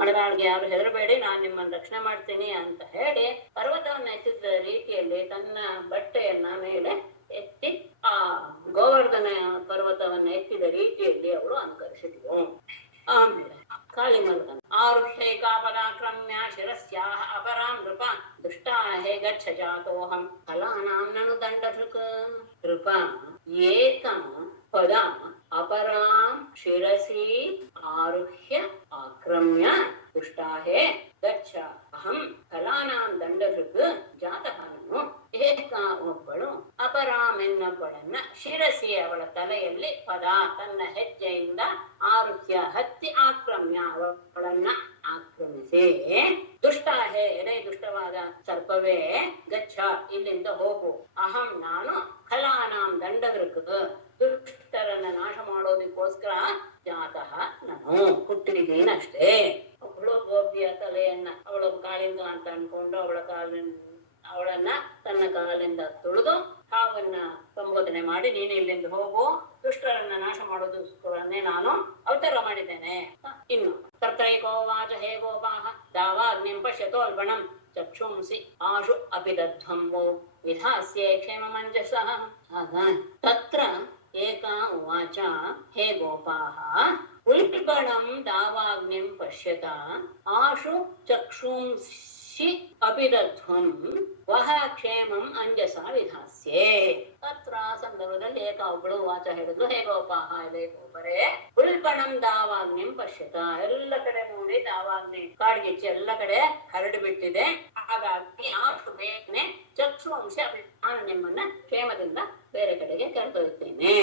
ಮಡವಾಳ್ಗೆ ಯಾರು ಹೆದರಬೇಡಿ, ನಾನು ನಿಮ್ಮನ್ನು ರಕ್ಷಣೆ ಮಾಡ್ತೀನಿ ಅಂತ ಹೇಳಿ ಪರ್ವತವನ್ನ ಎತ್ತಿದ ರೀತಿಯಲ್ಲಿ ತನ್ನ ಬಟ್ಟೆಯನ್ನ ಮೇಲೆ ಎತ್ತಿ ಆ ಗೋವರ್ಧನ ಪರ್ವತವನ್ನ ಎತ್ತಿದ ರೀತಿಯಲ್ಲಿ ಅವಳು ಅನುಕರಿಸಿದ್ಳು. ಆಮೇಲೆ ಕಾಳಿಮರ್ದನ ಆರುಹ್ಯೈಕಾಪದಾಕ್ರಮ್ಯ ಶಿರಸ್ಯಾಹ ಅಪರಾಂ ನೃಪ ದುಷ್ಟಾ ಹೇ ಗಚ್ಚ ಜಾತೋಹಂ ಫಲಾನಾಂ ನನು ದಂಡಧೃಕ್. ನೃಪ ಏಕ ಪದ ಅಪರಾಂ ಶಿರಸಿ ಆರುಹ್ಯ ಆಕ್ರಮ್ಯ ದುಷ್ಟಾಹೇ ಗಚ್ಚ ಅಹಂ ಫಲಾನಾಂ ದಂಡಧೃಕ್ ಜಾತಃ ನಾನು. ಏಕ ಒಬ್ಬಳು ಅಪರಾಮ್ ಎನ್ನೊಬ್ಬಳನ್ನ ಶಿರಸಿ ಅವಳ ತಲೆಯಲ್ಲಿ ಪದ ತನ್ನ ಹೆಜ್ಜೆಯಿಂದ ಆರುಹ್ಯ ಹತ್ತಿ ಆಕ್ರಮ್ಯ ಅವಳನ್ನ ಆಕ್ರಮಿಸಿ ದುಷ್ಟಾಹೇ ಎದೆ ದುಷ್ಟವಾದ ಸರ್ಪವೇ ಗಚ್ಚ ಇಲ್ಲಿಂದ ಹೋಗು. ಅಹಂ ನಾನು ಫಲಾನಾಂ ದಂಡಧೃಕ್ ದುಷ್ಟರನ್ನ ನಾಶ ಮಾಡೋದಕ್ಕೋಸ್ಕರ ಜಾತಃ ನಾನು ಹುಟ್ಟಿದ್ದೀನಷ್ಟೇ. ಅವಳು ಗೋಪಿಯ ತಲೆಯನ್ನ ಅವಳ ಕಾಲಿಂದ ಅಂತ ಅನ್ಕೊಂಡು ಅವಳನ್ನ ತನ್ನ ಕಾಲಿಂದ ತುಳಿದು ಹಾವನ್ನ ಸಂಬೋಧನೆ ಮಾಡಿ ನೀನು ಇಲ್ಲಿಂದ ಹೋಗು, ದುಷ್ಟರನ್ನ ನಾಶ ಮಾಡೋದಕ್ಕೋಸ್ಕರನೇ ನಾನು ಅವತಾರ ಮಾಡಿದ್ದೇನೆ. ಇನ್ನು ತತ್ರೈಕೋವಾಚ ಹೇ ಗೋಪಾಹ ದಾವಾಗ್ನಿಂ ಪಶ್ಯತೋಲ್ಬಣಂ ಚಕ್ಷುಂಸಿ ಆಶು ಅಪಿದಧ್ವಂಬೋ ವಿಧಾಸ್ಯೇ ಕ್ಷೇಮಮಂಜಸಃ. ತತ್ರ ಏಕಾ ಉವಾಚ ಹೇ ಗೋಪಾಹ ಉಲ್ಬಣಂ ದಾವಾಗ್ನಿಂ ಪಶ್ಯತ ಆಶು ಚಕ್ಷುಂಸಿ ಅಪಿದಧ್ವಂ ವಹ ಕ್ಷೇಮಂ ಅಂಜಸ ವಿಧಾಸ್ಯೆ. ತತ್ರ ಸಂದರ್ಭದಲ್ಲಿ ಏಕ ಒಬ್ಬಳು ವಾಚ ಹೇಳಿದ್ರು, ಹೇ ಗೋಪಾಹ ಇದೆ ಗೋಪರೇ ಉಲ್ಬಣಂ ದಾವಾಗ್ನಿಂ ಪಶ್ಯತ. ಎಲ್ಲ ಕಡೆ ನೋಡಿ ದಾವಾಗ್ನಿ ಕಾಡ್ಗಿಚ್ಚಿ ಎಲ್ಲ ಕಡೆ ಹರಡು ಬಿಟ್ಟಿದೆ. ಹಾಗಾಗಿ ಆಶು ಬೇಗನೆ ಚಕ್ಷುವಂಶ ನಾನು ನಿಮ್ಮನ್ನ ಕ್ಷೇಮದಿಂದ ಬೇರೆ ಕಡೆಗೆ ಕರೆದೊಯ್ತೇನೆ.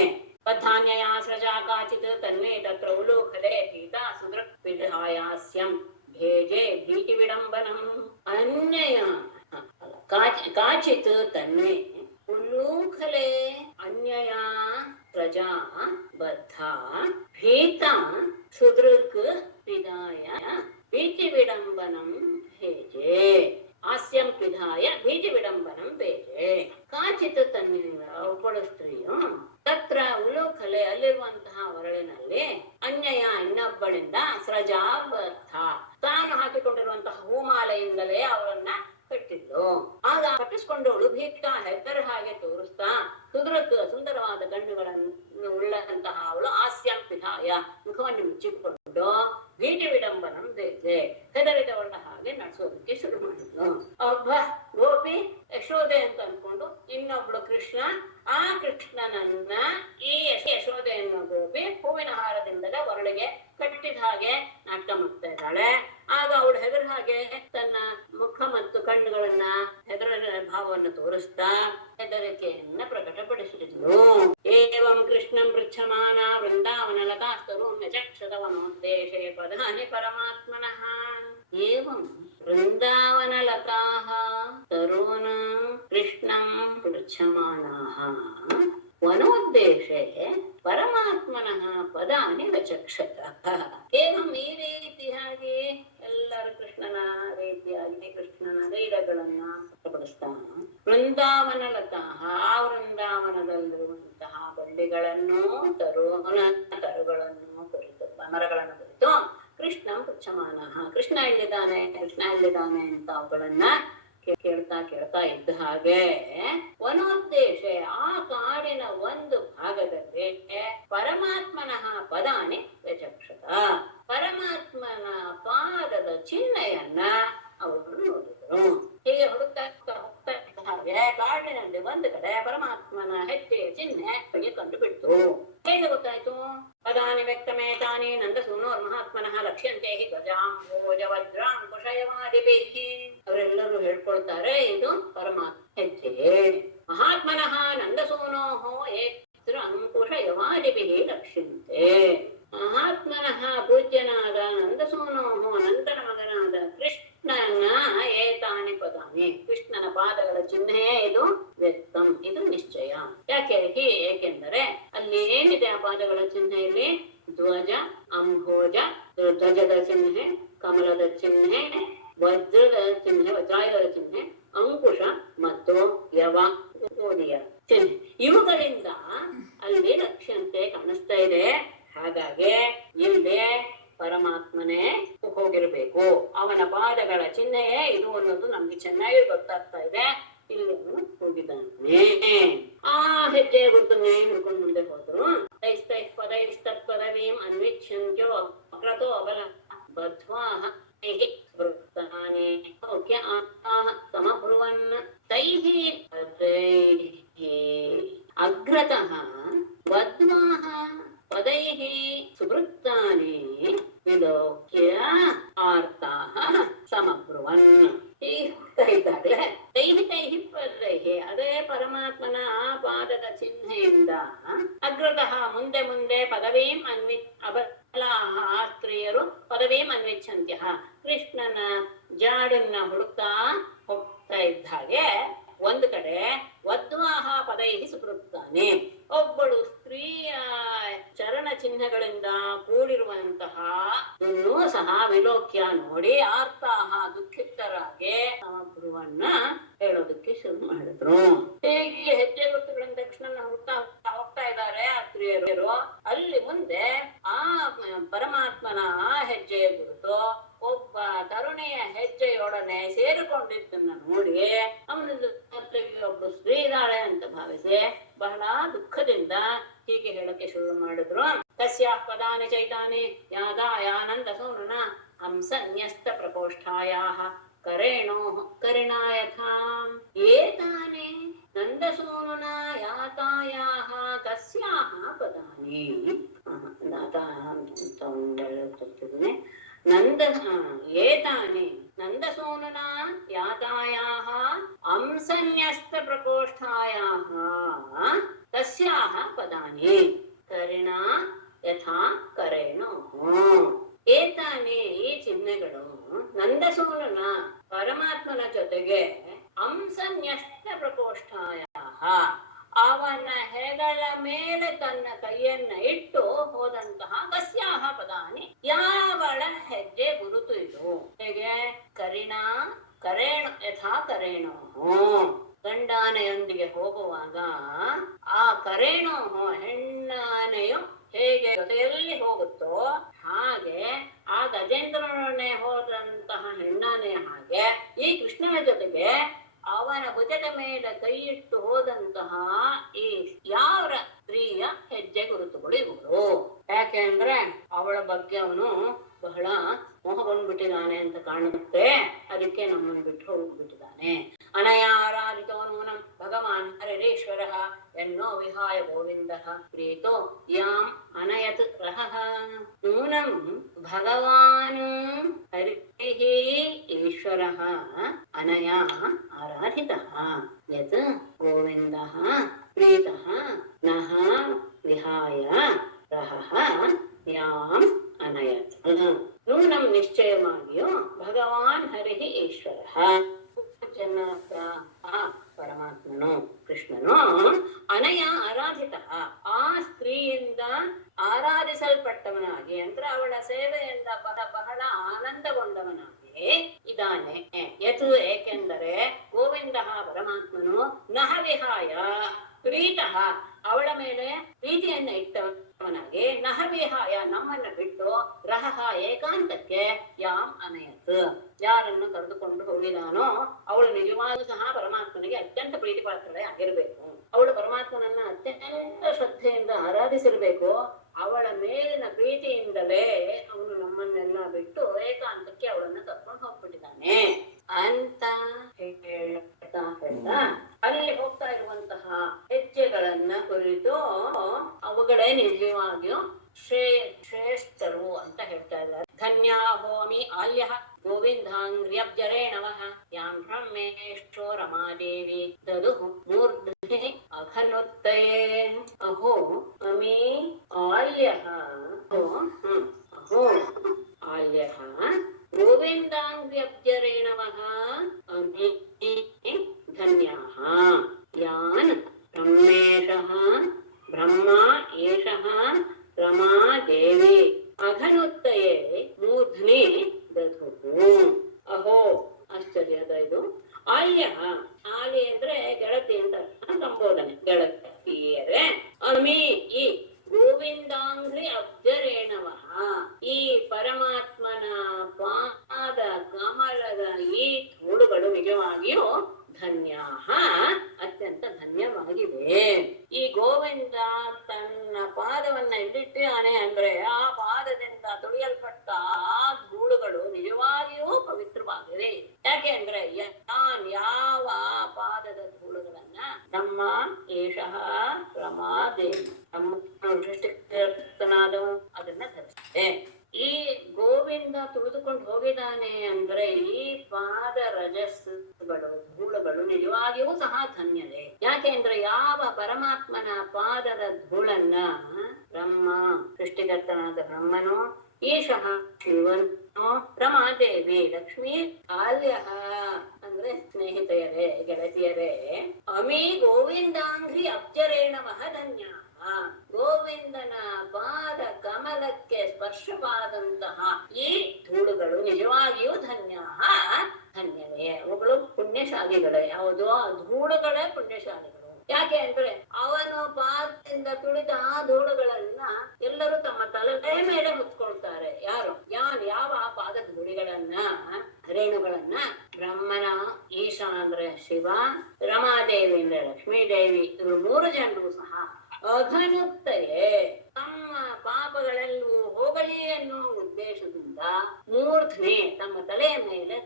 ಬದ್ಧಾನ್ಯಯ ಸೃಜಾ ಕಾಚಿತ್ ತನ್ಮೇ ತತ್ರ ಉಲೂಖಲೆ ಭೀತಾ ಸುದೃಕ್ ವಿಧಾಯಾಸ್ಯಂ ಭೇಜೆ ಭೀತಿ ವಿಡಂಬನಂ. ಅನ್ಯಯ ಕಾಚಿತ್ ತನ್ಮೇ ಉಲೂಖಲೆ ಅನ್ಯಯ ಪ್ರಜಾ ಬದ್ಧ ಭೀತ ಸುದೃಕ್ ವಿದಾಯ ಭೀತಿ ವಿಡಂಬನಂ ಭೇಜೆ. ಹಾಸ್ಯಂ ಪಿಧಾಯ ಭೀತಿ ವಿಡಂಬನಂ ಬೇಜೆ. ಕಾಚಿತ್ ತನ್ನಿಂದ ಒಬ್ಬಳು ಸ್ತ್ರೀಯು ತತ್ರ ಉಲೂಖಲೆ ಅಲ್ಲಿರುವಂತಹ ಒರಳಿನಲ್ಲಿ ಅನ್ಯಯ ಇನ್ನೊಬ್ಬಳಿಂದ ಸ್ರಜಾಬದ್ಧ ತಾನು ಹಾಕಿಕೊಂಡಿರುವಂತಹ ಹೂಮಾಲೆಯಿಂದಲೇ ಅವರನ್ನ ಕಟ್ಟಿದ್ಲು. ಆಗ ಕಟ್ಟಿಸ್ಕೊಂಡವಳು ಭೀತ ಹೆದ್ದರ ಹಾಗೆ ತೋರಿಸ್ತಾ ಸುದೃಕ್ ಸುಂದರವಾದ ಕಣ್ಣುಗಳನ್ನು ಉಳ್ಳಂತಹ ಅವಳು ಹಾಸ್ಯಂ ಪಿಧಾಯ ಮುಖವನ್ನು ಮುಚ್ಚಿಕೊಂಡು ಭೀತಿ ವಿಡಂಬನಂ ಬೇಜೆ ಹೆದರಿದವಳ ಹಾಗೆ ನಡೆಸೋದಕ್ಕೆ ಶುರು ಮಾಡಿದ್ಲು. ಒಬ್ಬ ಗೋಪಿ ಯಶೋದೆ ಅಂತ ಅನ್ಕೊಂಡು ಇನ್ನೊಬ್ಳು ಕೃಷ್ಣ, ಆ ಕೃಷ್ಣನನ್ನ ಈ ಯಶೋದೆ ಎನ್ನುವ ಗೋಪಿ ಹೂವಿನ ಹಾರದಿಂದಲೇ ಒರಳಿಗೆ ಕಟ್ಟಿದ ಹಾಗೆ ನಾಟಕ ಮಾಡ್ತಾ ಇದ್ದಾಳೆ. ಆಗ ಅವಳು ಹೆದರ ಹಾಗೆ ತನ್ನ ಮುಖ ಮತ್ತು ಕಣ್ಣುಗಳನ್ನ ಹೆದರ ಭಾವವನ್ನು ತೋರಿಸ್ತಾ ಹೆದರಿಕೆಯನ್ನ ಪ್ರಕಟಪಡಿಸಿದ್ಲು. ಏವಂ ಕೃಷ್ಣಂ ಪೃಚ್ಛಮಾನ ವೃಂದಾವನ ಲತಾಸ್ತರೂನ್ಯ ಚಕ್ಷತವನೋದ್ದೇಶೇ ಪದಾನಿ ಪರಮಾತ್ಮನಃ. ಏವಂ ವೃಂದಾವನ ಲತಾಃ ತರೂನ್ ಕೃಷ್ಣಂ ಪೃಚ್ಛಮಾನಾಃ ವನೋದ್ದೇಶೇ ಪರಮಾತ್ಮನಃ ಪದಾನಿ ವಚಕ್ಷತಃ. ಏವಂ ಈ ರೀತಿಯಾಗಿ ಎಲ್ಲರೂ ಕೃಷ್ಣನ ರೀತಿಯಾಗಿ ಕೃಷ್ಣನ ಲೀಲೆಗಳನ್ನ ಪ್ರಕಟಿಸ್ತಾನ. ವೃಂದಾವನ ಲತಾಃ ಆ ವೃಂದಾವನದಲ್ಲಿರುವಂತಹ ಬಳ್ಳಿಗಳನ್ನು ತರುಗಳನ್ನು ಕುರಿತು ಮರಗಳನ್ನು ಕುರಿತು ಕೃಷ್ಣಂ ಪೃಚ್ಛಮಾನಃ ಕೃಷ್ಣ ಎಲ್ಲಿದ್ದಾನೆ ಅಂತ ಅವುಗಳನ್ನ ಕೇಳ್ತಾ ಇದ್ದ ಹಾಗೆ ವನೋದ್ದೇಶ ಆ ಕಾಡಿನ ಒಂದು ಭಾಗದಲ್ಲಿ ಪರಮಾತ್ಮನಃ ಪದಾನಿ ವ್ಯಚಕ್ಷತ ಪರಮಾತ್ಮನ ಪಾದದ ಚಿಹ್ನೆಯನ್ನ ಅವರು ನೋಡಿದರು. ಹೀಗೆ ಹುಡುಕ್ತಾ ಹೋಗ್ತಾ ಹಾಗೆ ಕಾಡಿನಲ್ಲಿ ಒಂದು ಕಡೆ ಪರಮಾತ್ಮನ ಹೆಜ್ಜೆಯ ಚಿಹ್ನೆ ಕಂಡು ಬಿಡ್ತು. ಹೇಗೆ ಗೊತ್ತಾಯ್ತು? ಪದಾನಿ ವ್ಯಕ್ತಮೇತಾನಿ ನಂದಸೂನೋರ್ ಮಹಾತ್ಮನಃ ಲಕ್ಷ್ಯಂತೆ ಹಿ ಗಜಾಂಬೋಜ ವಜ್ರಾಂಕುಶಯವಾದಿಭಿಃ. ಅವರೆಲ್ಲರೂ ಹೇಳ್ಕೊಳ್ತಾರೆ ಇದು ಪರಮಾತ್ಮ ಹೆಜ್ಜೆ. ಮಹಾತ್ಮನಃ ನಂದಸೂನೋಃ ಏತ್ರ ಅಂಕುಶಯವಾದಿಭಿಃ ಲಕ್ಷ್ಯಂತೆ. ಮಹಾತ್ಮನಃ ಪೂಜ್ಯನಾದ ನಂದಸೂನೋಃ ನಂದನ ಮಗನಾದ ಕೃಷ್ಣನ ಏತಾನಿ ಪದಾನಿ ಕೃಷ್ಣನ ಪಾದಗಳ ಚಿಹ್ನೆಯೇ ಇದು ವ್ಯಕ್ತಂ, ಇದು ನಿಶ್ಚಯ. ಏಕೆಂದರೆ ಅಲ್ಲಿ ಏನಿದೆ ಆ ಪಾದಗಳ ಚಿಹ್ನೆಯಲ್ಲಿ ಧ್ವಜ, ಅಂಭೋಜ, ಧ್ವಜದ ಚಿಹ್ನೆ, ಕಮಲದ ಚಿಹ್ನೆ, ವಜ್ರದ ಚಿಹ್ನೆ, ವಜ್ರಾಯುಧದ ಚಿಹ್ನೆ, ಅಂಕುಶ ಮತ್ತು ಯವ ಓದಿಯ ಚಿಹ್ನೆ, ಇವುಗಳಿಂದ ಅಲ್ಲಿ ರಕ್ಷಂತೆ ಕಾಣಿಸ್ತಾ ಇದೆ. ಹಾಗಾಗಿ ಇಲ್ಲೇ ಪರಮಾತ್ಮನೇ ಹೋಗಿರ್ಬೇಕು, ಅವನ ಪಾದಗಳ ಚಿಹ್ನೆಯೇ ಇದು ಅನ್ನೋದು ನಮ್ಗೆ ಚೆನ್ನಾಗಿ ಗೊತ್ತಾಗ್ತಾ ಇದೆ. ಇಲ್ಲಿ ಅವನು ಹೋಗಿದ್ದಾನೆ. ಆ ಹೆಜ್ಜೆಯ ಗುರುತನ್ನೇ ಹಿಡ್ಕೊಂಡು ಮುಂದೆ ಹೋದ್ರು. ಪದೈಸ್ತತ್ಪದವೀಂ ಅನ್ವಿಚ್ಛಂತ್ಯೋ ಅಕ್ರತೋ ಅವಲ ಬದ್ಧ್ವಾಹ ವೃತ್ತಾನೆ ಸಮಬ್ರುವನ್ ತೈಃ ಅಗ್ರತಃ ಬದ್ಧ್ವಾಹ ಪದೈಃ ಸುವೃತ್ತಾನಿ ವಿಲೋಕ್ಯ ಆರ್ತಾಃ ಸಮಬ್ರುವನ್. ಇದ್ದಾಗಲೇ ತೈಹಿ ಪದೈಹಿ, ಅದೇ ಪರಮಾತ್ಮನ ಆ ಪಾದದ ಚಿಹ್ನೆಯಿಂದ ಅಗ್ರತಃ ಮುಂದೆ ಮುಂದೆ ಪದವೀಂ ಅಬಲಾಹ ಆ ಸ್ತ್ರೀಯರು ಪದವೀಂ ಅನ್ವಿಚ್ಛಂತ್ಯ, ಕೃಷ್ಣನ ಜಾಡನ್ನ ಹುಡುಕ್ತಾ ಹೋಗ್ತಾ ಇದ್ದ ಹಾಗೆ ಒಂದು ಕಡೆ ವದ್ವಾಹ ಪದೈಹಿ ಸುಕೃತ್ತಾನೆ, ಒಬ್ಬಳು ಸ್ತ್ರೀಯ ಚರಣ ಚಿಹ್ನೆಗಳಿಂದ ಕೂಡಿರುವಂತಹ ಇನ್ನೂ ಸಹ ವಿಲೋಕ್ಯ ನೋಡಿ ಆರ್ತಾಹ ದುಃಖಿತರಾಗಿ ಸಮಬ್ರುವನ್ನ ಹೇಳೋದಕ್ಕೆ ಶುರು ಮಾಡಿದ್ರು. ಹೇಗೆ ಹೆಜ್ಜೆ ಗುರುತುಗಳಿಂದ ಕೃಷ್ಣನ ಹೋಗ್ತಾ ಇದ್ದಾರೆ ಆ ಸ್ತ್ರೀಯರು. ಅಲ್ಲಿ ಮುಂದೆ ಆ ಪರಮಾತ್ಮನ ಆ ಹೆಜ್ಜೆಯ ಗುರುತು ಒಬ್ಬ ತರುಣಿಯ ಹೆಜ್ಜೆಯೊಡನೆ ಸೇರಿಕೊಂಡಿದ್ದನ್ನ ನೋಡಿ ಅವನ ಒಬ್ಬ ಸ್ತ್ರೀ ಇದ್ದಾಳೆ ಅಂತ ಭಾವಿಸಿ ಬಹಳ ದುಃಖದಿಂದ ಹೀಗೆ ಹೇಳಕ್ಕೆ ಶುರು ಮಾಡಿದ್ರು. ತಸ್ಯಾ ಪದಾನಿ ಚೈತಾನಿ ಯಾದಾಯಾನಂದ ಸೂನುನ ಹಂಸನ್ಯಸ್ತ ಪ್ರಕೋಷ್ಠಾಯಾಹ ಕರೇಣೋ ಕರಿಣಾಯಥಾ ಏತಾನೆ ನಂದಸೂನುನ ಯಾತಾಯಾಹ ತಸ್ಯಾಹ ಪದಾನಿ. ಏತಾನಿ ನಂದಸೂನುನ ಯಾತಾಯಾಹ ಹಂಸನ್ಯಸ್ತ ಪ್ರಕೋಷ್ಠಾಯಾಹ ತಸ್ಯಾಹ ಪದಾನಿ ಕರಿಣಾ ಯಥಾ ಕರೇಣೋ. ಏತಾನಿ ಈ ಚಿಹ್ನೆಗಳು ನಂದಸೂನುನ ಪರಮಾತ್ಮನ ಜೊತೆಗೆ ಹಂಸನ್ಯಸ್ತ ಪ್ರಕೋಷ್ಠಾಯಾಹ ಅವನ ಹೆಗಲ ಮೇಲೆ ತನ್ನ ಕೈಯನ್ನ ಇಟ್ಟು ಹೋದಂತಹ ಕಸ್ಯಾಹ ಪದಾನಿ ಯಾವಳ ಹೆಜ್ಜೆ ಗುರುತು ಇದು. ಹೇಗೆ ಕರಿಣಾ ಕರೇಣ ಯಥಾ ಕರೇಣೋ, ಗಂಡಾನೆಯೊಂದಿಗೆ ಹೋಗುವಾಗ ಆ ಕರೇಣೋ ಹೆಣ್ಣಾನೆಯು ಹೇಗೆ ಜೊತೆಯಲ್ಲಿ ಹೋಗುತ್ತೋ ಹಾಗೆ ಆ ಗಜೇಂದ್ರನೊಡನೆ ಹೋದಂತಹ ಹೆಣ್ಣಾನೆ ಹಾಗೆ ಈ ಕೃಷ್ಣನ ಜೊತೆಗೆ ಅವನ ಭುಜದ ಮೇಲೆ ಕೈ ಇಟ್ಟು ಹೋದಂತಹ ಈ ಯಾವ ಸ್ತ್ರೀಯ ಹೆಜ್ಜೆ ಗುರುತುಗಳು ಇವುಗಳು. ಯಾಕೆಂದ್ರೆ ಅವಳ ಬಗ್ಗೆ ಅವನು ಬಹಳ ಮೋಹಗೊಂಡ್ಬಿಟ್ಟಿದ್ದಾನೆ ಅಂತ ಕಾಣುತ್ತೆ, ಅದಕ್ಕೆ ನಮ್ಮನ್ನು ಬಿಟ್ಟು ಹೋಗ್ಬಿಟ್ಟಿದ್ದಾನೆ. ಅನಯಾರಾಧಿತೋ ನೂನಂ ಭಗವಾನ್ ಹರಿರೇಶ್ವರ ಎನ್ನೋ ವಿಹಾಯ ಗೋವಿಂದ ಪ್ರೀತೋ ಯಾಂ ಅನಯತ್ ರಹಃ. ನೂನಂ ಭಗವಾನ್ ಹರಿಃ ಈಶ್ವರಃ ಅನಯಾ ಆರಾಧಿತಃ ಯತ್ ಗೋವಿಂದಃ ಪ್ರೀತಃ ನಃ ವಿಹಾಯ ರಹಃ ಯಾಂ ಅನಯತ್. ನೂನಂ ನಿಶ್ಚಯವಾಗಿಯೂ ಭಗವಾನ್ ಹರಿಃ ಈಶ್ವರಃ ಪರಮಾತ್ಮನು ಕೃಷ್ಣನು ಅನಯ ಆರಾಧಿತ ಆ ಸ್ತ್ರೀಯಿಂದ ಆರಾಧಿಸಲ್ಪಟ್ಟವನಾಗಿ ಅಂದ್ರೆ ಅವಳ ಸೇವೆಯಿಂದ ಬಹಳ ಆನಂದಗೊಂಡವನಾಗಿ ಇದ್ದಾನೆ. ಯತ್ ಏಕೆಂದರೆ ಗೋವಿಂದ ಪರಮಾತ್ಮನು ನಹ ವಿಹಾಯ ಪ್ರೀತಃ ಅವಳ ಮೇಲೆ ಪ್ರೀತಿಯನ್ನ ಇಟ್ಟವನಾಗಿ ನಹ ವಿಹಾಯ ನಮ್ಮನ್ನ ಬಿಟ್ಟು ರಹಃ ಏಕಾಂತಕ್ಕೆ ಯಾಂ ಅನಯತ್ ಯಾರನ್ನು ಕರೆದುಕೊಂಡು ಹೋಗಿದಾನೋ ಅವಳು ನಿಜವಾಗೂ ಸಹ ಪರಮಾತ್ಮನಿಗೆ ಅತ್ಯಂತ ಪ್ರೀತಿ ಪಾತ್ರಳೇ ಆಗಿರ್ಬೇಕು. ಅವಳು ಪರಮಾತ್ಮನನ್ನ ಅತ್ಯಂತ ಶ್ರದ್ಧೆಯಿಂದ ಆರಾಧಿಸಿರ್ಬೇಕು. ಅವಳ ಮೇಲಿನ ಪ್ರೀತಿಯಿಂದಲೇ ಅವನು ನಮ್ಮನ್ನೆಲ್ಲ ಬಿಟ್ಟು ಏಕಾಂತಕ್ಕೆ ಅವಳನ್ನ ಕರ್ಕೊಂಡು ಹೋಗ್ಬಿಟ್ಟಿದ್ದಾನೆ ಅಂತ ಹೇಳ್ತಾ ಅಲ್ಲಿ ಹೋಗ್ತಾ ಇರುವಂತಹ ಹೆಜ್ಜೆಗಳನ್ನ ಕುರಿತು ಅವುಗಳೇ ನಿಜವಾಗಿಯೂ ಶ್ರೇಷ್ಠರು ಅಂತ ಹೇಳ್ತಾ ಇದ್ದಾರೆ. ಧನ್ಯಾ ಹೋಮಿ ಆಲ್ಯ ಗೋವಿಂದಾಂಗ್ರ್ಯಬ್ಜರೇಣವಃ ಯಾಂ ಬ್ರಹ್ಮೇಷ್ಟೋ ರಮಾದೇವಿ ದದು ಮೂರ್ಧನಿ ಅಘನುತ್ತಯೇ. ಅಹೋ ಅಮಿ ಆಲ್ಯಃ ಅಹೋ ಆಲ್ಯಃ ಗೋವಿಂದಾಂಗ್ರ್ಯಬ್ಜರೇಣವಃ ಅಮಿ ಧನ್ಯಾಃ ಯಾನ್ ಬ್ರಹ್ಮೇಶಃ ಬ್ರಹ್ಮಾ ಏಷಃ ರಮಾ ದೇವಿ ಅಘನುತ್ತಯೇ ಮೂರ್ಧ್ನಿ ದಧುಃ. ಅಹೋ ಈ ಧೂಳುಗಳು ನಿಜವಾಗಿಯೂ ಧನ್ಯಾಹ ಅತ್ಯಂತ ಧನ್ಯವಾಗಿವೆ. ಈ ಗೋವಿಂದ ತನ್ನ ಪಾದವನ್ನ ಇಲ್ಲಿಟ್ಟಿದ್ದಾನೆ ಅಂದ್ರೆ ಆ ಪಾದದಿಂದ ತುಳಿಯಲ್ಪಟ್ಟ ಆ ಧೂಳುಗಳು ನಿಜವಾಗಿಯೂ ಪವಿತ್ರವಾಗಿವೆ. ಯಾಕೆ ಅಂದ್ರೆ ಯಾವ ಪಾದದ ಧೂಳುಗಳನ್ನ ನಮ್ಮ ಏಷಃ ರಮಾದೇವಿ ನಮ್ಮ ಸೃಷ್ಟಿಕರ್ತನಾದವು ಅದನ್ನ ಧರಿಸಿದೆ. ಈ ಗೋವಿಂದ ತುಳಿದುಕೊಂಡು ಹೋಗಿದ್ದಾನೆ ಅಂದ್ರೆ ಈ ಪಾದ ರಜಸ್ಸುಗಳು ಧೂಳುಗಳು ನಿಜವಾಗಿಯೂ ಸಹ ಧನ್ಯವೇ. ಯಾಕೆಂದ್ರೆ ಯಾವ ಪರಮಾತ್ಮನ ಪಾದದ ಧೂಳನ್ನ ಬ್ರಹ್ಮ ಸೃಷ್ಟಿಕರ್ತನಾದ ಬ್ರಹ್ಮನು, ಈಶಃ ಶಿವನು, ರಮಾದೇವಿ ಲಕ್ಷ್ಮೀ, ಆಲ್ಯ ಅಂದ್ರೆ ಸ್ನೇಹಿತೆಯರೇ ಗೆಳತಿಯರೇ, ಅಮೀ ಗೋವಿಂದಾಂಘ್ರಿ ಅಬ್ಜರೇಣ ಮಹಧನ್ಯ, ಗೋವಿಂದನ ಪಾದ ಕಮಲಕ್ಕೆ ಸ್ಪರ್ಶವಾದಂತಹ ಈ ಧೂಳುಗಳು ನಿಜವಾಗಿಯೂ ಧನ್ಯವೇ. ಅವುಗಳು ಪುಣ್ಯಶಾಲಿಗಳೇ. ಯಾವುದು ಆ ಧೂಳುಗಳೇ ಪುಣ್ಯಶಾಲಿಗಳು. ಯಾಕೆ ಅಂದ್ರೆ ಅವನು ಪಾದದಿಂದ ತುಳಿದ ಆ ಧೂಳುಗಳನ್ನ ಎಲ್ಲರೂ ತಮ್ಮ ತಲೆ ಮೇಲೆ ಹೊತ್ಕೊಳ್ತಾರೆ. ಯಾರು ಯಾವ ಪಾದ ಧೂಳಿಗಳನ್ನ ರೇಣುಗಳನ್ನ ಬ್ರಹ್ಮನ, ಈಶ ಅಂದ್ರೆ ಶಿವ, ರಮಾದೇವಿ ಅಂದ್ರೆ ಲಕ್ಷ್ಮೀದೇವಿ, ಇವರು 3 ಜನರು ಸಹ ಅಘನುಕ್ತಯೇ ತಮ್ಮ ಪಾಪಗಳೆಲ್ಲವೂ ಹೋಗಲಿ ಎನ್ನುವ ಉದ್ದೇಶದಿಂದ ಮೂರ್ಧ್ನೆ ತಮ್ಮ ತಲೆಯ ಮೇಲೆ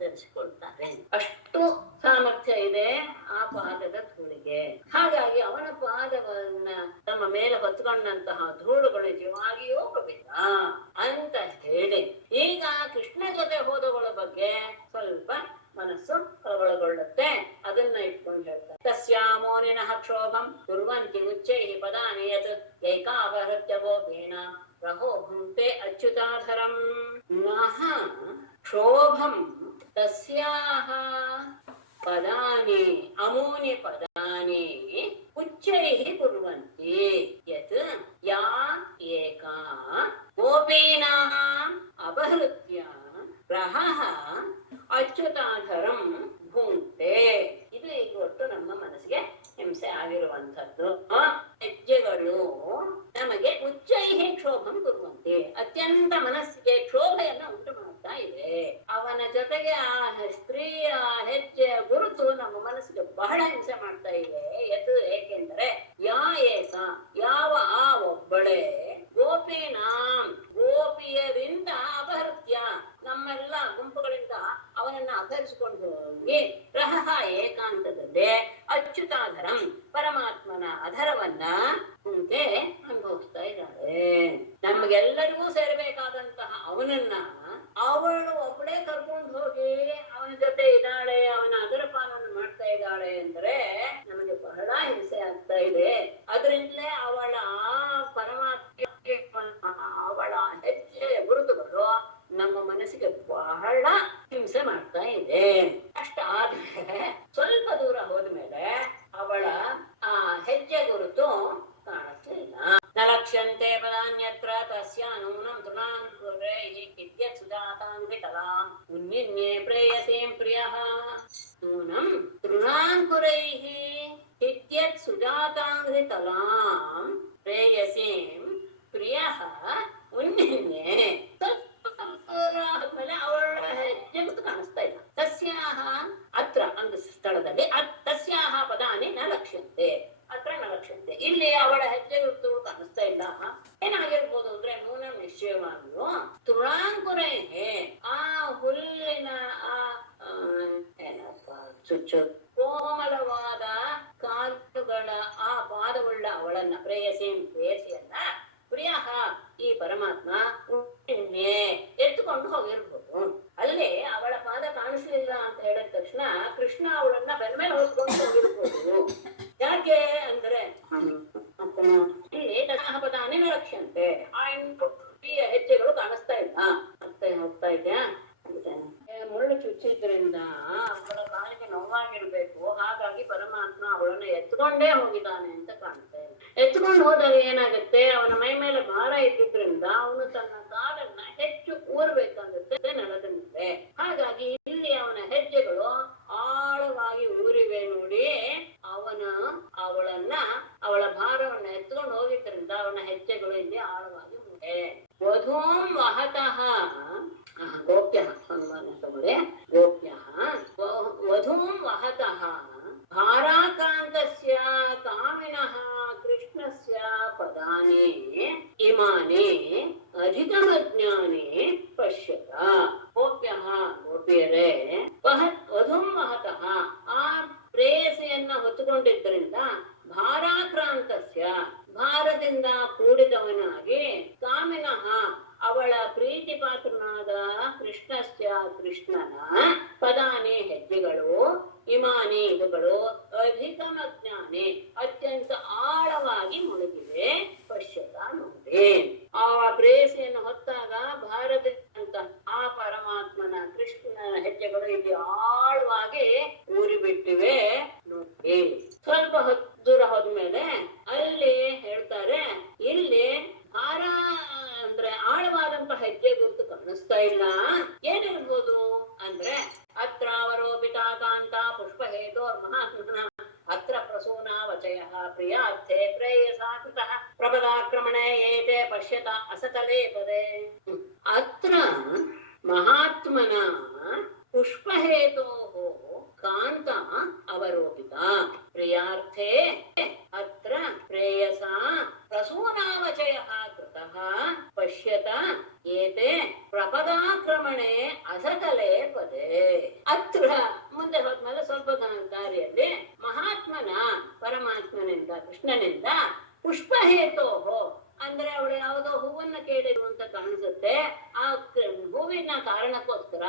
ಧರಿಸಿಕೊಳ್ತಾರೆ. ಅಷ್ಟು ಸಾಮರ್ಥ್ಯ ಇದೆ ಆ ಪಾದದ ಧೂಳಿಗೆ. ಹಾಗಾಗಿ ಅವನ ಪಾದವನ್ನ ತಮ್ಮ ಮೇಲೆ ಹೊತ್ಕೊಂಡಂತಹ ಧೂಳುಗಳು ನಿಜವಾಗಿಯೂ ಪವಿತ್ರ ಅಂತ ಹೇಳಿ ಈಗ ಕೃಷ್ಣ ಜೊತೆ ಹೋದಗಳ ಬಗ್ಗೆ ಸ್ವಲ್ಪ ಮನಸ್ಸು ಕಳವಳಗೊಳ್ಳುತ್ತೆ. ಅದನ್ನ ಇಟ್ಕೊಂಡು ಹೇಳ್ತಾರೆ. ತಸ್ಯಾಮೋನಿನಃ ಕ್ಷೋಭಂ ಕುರ್ವಂತಿ ಉಚ್ಚೈಃ ಪದಾನಿ ಯತ್ ಏಕಾವಹೃತ್ಯ ಗೋಪೇನ ರಹೋ ಭುಂಕ್ತೆ ಅಚ್ಯುತಾಧರಂ. ನಃ ಕ್ಷೋಭಂ ತಸ್ಯಾಹ ಪದಾನಿ ಅಮೂನಿ ಪದಾನಿ ಉಚ್ಚೈಃ ಕುರ್ವಂತಿ ಯತ್ ಯಾ ಏಕಾ ಗೋಪೀನಾಂ ಅಪಹೃತ್ಯ ರಹಃ ಅಚ್ಯುತಾಧರಂ ಭುಂಕ್ತೆ. ಇದು ಈಗ ಒಟ್ಟು ನಮ್ಮ ಮನಸ್ಸಿಗೆ ಹಿಂಸೆ ಆಗಿರುವಂಥದ್ದು. ಹೆಜ್ಜೆಗಳು ನಮಗೆ ಉಚ್ಚೈಹಿ ಕ್ಷೋಭಂ ಕುರುವಂತೆ, ಅತ್ಯಂತ ಮನಸ್ಸಿಗೆ ಕ್ಷೋಭೆಯನ್ನ ಉಂಟು ಮಾಡ್ತಾ ಇದೆ. ಅವನ ಜೊತೆಗೆ ಆ ಸ್ತ್ರೀಯ ಹೆಜ್ಜೆಯ ಗುರುತು ನಮ್ಮ ಮನಸ್ಸಿಗೆ ಬಹಳ ಹಿಂಸೆ ಮಾಡ್ತಾ ಇದೆ. ಏಕೆಂದರೆ ಏಕ ಯಾವ ಆ ಒಬ್ಬಳೇ ಗೋಪೀನಾಂ ಗೋಪಿಯರಿಂದ ಅಪಹೃತ್ಯ ನಮ್ಮೆಲ್ಲ ಗುಂಪುಗಳಿಂದ ಅವನನ್ನ ಅಪಹರಿಸಿಕೊಂಡು ಹೋಗಿ ರಹಃ ಏಕಾಂತದಲ್ಲೇ ಅಚ್ಯುತಾಧರಂ ಪರಮಾತ್ಮನ ಅಧರವನ್ನ ಮುಂದೆ ಅನುಭವಿಸ್ತಾ ಇದ್ದಾಳೆ. ನಮ್ಗೆಲ್ಲರಿಗೂ ಸೇರಬೇಕಾದಂತಹ ಅವನನ್ನ ಅವಳು ಒಬ್ಬಳೇ ಕರ್ಕೊಂಡು ಹೋಗಿ ಅವನ ಜೊತೆ ಇದ್ದಾಳೆ, ಅವನ ಅದರಪಾನವನ್ನು ಮಾಡ್ತಾ ಇದ್ದಾಳೆ ಅಂದ್ರೆ ನಮಗೆ ಬಹಳ ಹಿಂಸೆ ಆಗ್ತಾ ಇದೆ. ಅದರಿಂದಲೇ ಅವಳ ಪರಮಾತ್ಮ ಅವಳ ಹೆಜ್ಜೆಯ ಗುರುತುಗಳು ನಮ್ಮ ಮನಸ್ಸಿಗೆ ಬಹಳ ಹಿಂಸೆ ಮಾಡ್ತಾ ಇದೆ. ಅಷ್ಟಾದ್ರೆ ಸ್ವಲ್ಪ ದೂರ ಹೋದ್ಮೇಲೆ ಅವಳ ಆ ಹೆಜ್ಜೆ ಗುರುತು ಕಾಣಿಸ್ಲಿಲ್ಲ. ನ ಲಕ್ಷ್ಯಂತೆ ಪದಾನ್ಯತ್ರ ತಸ್ಯ ನೂನಂ ತೃಣಾಂಕುರೈಃ ಕಿದ್ಯತ್ ಸುಜಾತಾಂಘ್ರಿತಲಾಂ ಉನ್ನಿನ್ಯೇ ಪ್ರೇಯಸೀಂ ಪ್ರಿಯಃ. ನೂನಂ ತೃಣಾಂಕುರೈಃ ಕಿದ್ಯತ್ ಸುಜಾತಾಂಘ್ರಿತಲಾಂ ಪ್ರೇಯಸೀಂ ಪ್ರಿಯಃ ಉನ್ನಿನ್ಯೇ. ಆದ್ಮೇಲೆ ಅವಳ ಹೆಜ್ಜೆ ಗುರುತು ಕಾಣಿಸ್ತಾ ಇಲ್ಲ. ತಸ್ಯಾಹ ಅತ್ರ ಒಂದು ಸ್ಥಳದಲ್ಲಿ ತಸ್ಯಾಹ ಪದಾನಿ ನ ಲಕ್ಷ್ಯಂತೆ, ಅತ್ರ ನ ಲಕ್ಷ್ಯಂತೆ. ಇಲ್ಲಿ ಅವಳ ಹೆಜ್ಜೆ ಗುರುತು ಕಾಣಿಸ್ತಾ ಇಲ್ಲ. ಏನಾಗಿರ್ಬೋದು ಅಂದ್ರೆ ನೂನ ನಿಶ್ಚಯವಾಗಿಯೂ ತೃಣಾಂಕುರೈಹಿ ಆ ಹುಲ್ಲಿನ ಏನಪ್ಪ ಚುಚ್ಚು ಕೋಮಲವಾದ ಕಾಲುಗಳ ಆ ಪಾದವುಳ್ಳ ಅವಳನ್ನ ಪ್ರೇಯಸಿಯನ್ನ ಪ್ರಿಯ ಈ ಪರಮಾತ್ಮ ಎತ್ತುಕೊಂಡು ಹೋಗಿರ್ಬೋದು. ಅಲ್ಲಿ ಅವಳ ಪಾದ ಕಾಣಿಸ್ಲಿಲ್ಲ ಅಂತ ಹೇಳಿದ ತಕ್ಷಣ ಕೃಷ್ಣ ಅವಳನ್ನ ಬೆನ್ಮೇಲೆ ಹೊತ್ಕೊಂಡು ಹೋಗಿರ್ಬೋದು. ಯಾಕೆ ಅಂದ್ರೆ ಇಲ್ಲಿ ಪದಾನಿ ಲಕ್ಷ್ಯಂತೆ ಆ ಹೆಜ್ಜೆಗಳು ಕಾಣಿಸ್ತಾ ಇಲ್ಲ. ಮತ್ತೆ ಹೋಗ್ತಾ ಇದ್ಯಾ, ಮುಳ್ಳು ಚುಚ್ಚಿದ್ರಿಂದ ಅವಳ ಕಾಲಿಗೆ ನೋವಾಗಿರ್ಬೇಕು. ಹಾಗಾಗಿ ಪರಮಾತ್ಮ ಅವಳನ್ನ ಎತ್ಕೊಂಡೇ ಹೋಗಿದ್ದಾನೆ ಅಂತ ಕಾಣುತ್ತೆ. ಎತ್ಕೊಂಡು ಹೋದಾಗ ಏನಾಗುತ್ತೆ, ಅವನ ಮೈ ಮೇಲೆ ಭಾರ ಇದ್ದಿದ್ರಿಂದ ಅವನು ತನ್ನ ಕಾಲನ್ನ ಹೆಚ್ಚು ಊರ್ಬೇಕಾಗುತ್ತೆ ನೆಲದ ಮೇಲೆ. ಹಾಗಾಗಿ ಇಲ್ಲಿ ಅವನ ಹೆಜ್ಜೆಗಳು ಆಳವಾಗಿ ಊರಿವೆ ನೋಡಿ. ಅವಳ ಭಾರವನ್ನ ಎತ್ಕೊಂಡು ಹೋಗಿದ್ರಿಂದ ಅವನ ಹೆಜ್ಜೆಗಳು ಇಲ್ಲಿ ಆಳವಾಗಿ ಊರಿವೆ. ವಧೂಂ ವಹತಃ ಗೋಪ್ಯ ಹನುಮಾನ ತಗೊಳ್ಳಿ. ಗೋಪಿಯರೇ ವಧುಂ ಮಹತಃ ಆ ಪ್ರೇಯಸಿಯನ್ನ ಹೊತ್ತುಕೊಂಡಿದ್ದರಿಂದ ಭಾರಾಕ್ರಾಂತಸ್ಯ ಭಾರದಿಂದ ಕೂಡಿದವನಾಗಿ ಕಾಮಿನಃ ಅವಳ ಪ್ರೀತಿ ಪಾತ್ರನಾದ ಕೃಷ್ಣನ ಪದಾನಿ ಹೆಜ್ಜೆಗಳು ಇಮಾನಿ ಇವುಗಳು ಅಧಿಕಮ ಜ್ಞಾನಿ ಅತ್ಯಂತ ಆಳವಾಗಿ ಮುಳುಗಿವೆ ಪಶ್ಯತ ನೋಡಿ. ಆ ಪ್ರೇಯಸಿಯನ್ನು ಹೊತ್ತಾಗ ಭಾರತದಂತ ಆ ಪರಮಾತ್ಮನ ಕೃಷ್ಣನ ಹೆಜ್ಜೆಗಳು ಇಲ್ಲಿ ಆಳವಾಗಿ ಊರಿಬಿಟ್ಟಿವೆ ನೋಡಿ. ಸ್ವಲ್ಪ ದೂರ ಹೋದ್ಮೇಲೆ ಅಲ್ಲಿ ಹೇಳ್ತಾರೆ, ಇಲ್ಲಿ ಭಾರ ಅಂದ್ರೆ ಆಳವಾದಂತಹ ಹೆಜ್ಜೆ ಗುರುತು ಕಾಣಿಸ್ತಾ ಇಲ್ಲ. ಏನಿರ್ಬೋದು ಅಂದ್ರೆ ಅತ್ರ ಅವರೋಪಿತ ಕಾಂತ ಪುಷ್ಪ ಹೇತೋ ಮಹಾತ್ಮನ ಅತ್ರ ಪ್ರಸೂನಾ ವಚಯ ಪ್ರಿಯಾರ್ಥೆ ಪ್ರೇಯಸಾ ಕೃತಃ ಪ್ರಪದಾಕ್ರಮಣೆ ಏತೆ ಪಶ್ಯತ ಅಸತಲೇ ಪದೇ. ಅತ್ರ ಮಹಾತ್ಮನ ಪುಷ್ಪಹೇತೋ ಕಾಂತ ಅವರೋಪಿತ ಪ್ರಿಯಾರ್ಥೆ ಅತ್ರ ಪ್ರೇಯಸಾ ಪ್ರಸೂನಾವಚಯ ಕೃತಃ ಪಶ್ಯತ ಏತೆ ಪ್ರಪದಾಕ್ರಮಣೆ ಅಸತಲೇ ಪದೇ. ಅತ್ರ ಮುಂದೆ ಹೋದ್ಮೇಲೆ ಸ್ವಲ್ಪ ದಾರಿಯಲ್ಲಿ ಮಹಾತ್ಮನ ಪರಮಾತ್ಮನಿಂದ ಕೃಷ್ಣನಿಂದ ಪುಷ್ಪಹೇತೋ ಅಂದ್ರೆ ಅವಳು ಯಾವುದೋ ಹೂವನ್ನ ಕೇಳಿರುವಂತ ಕಾಣಿಸುತ್ತೆ. ಆ ಹೂವಿನ ಕಾರಣಕ್ಕೋಸ್ಕರ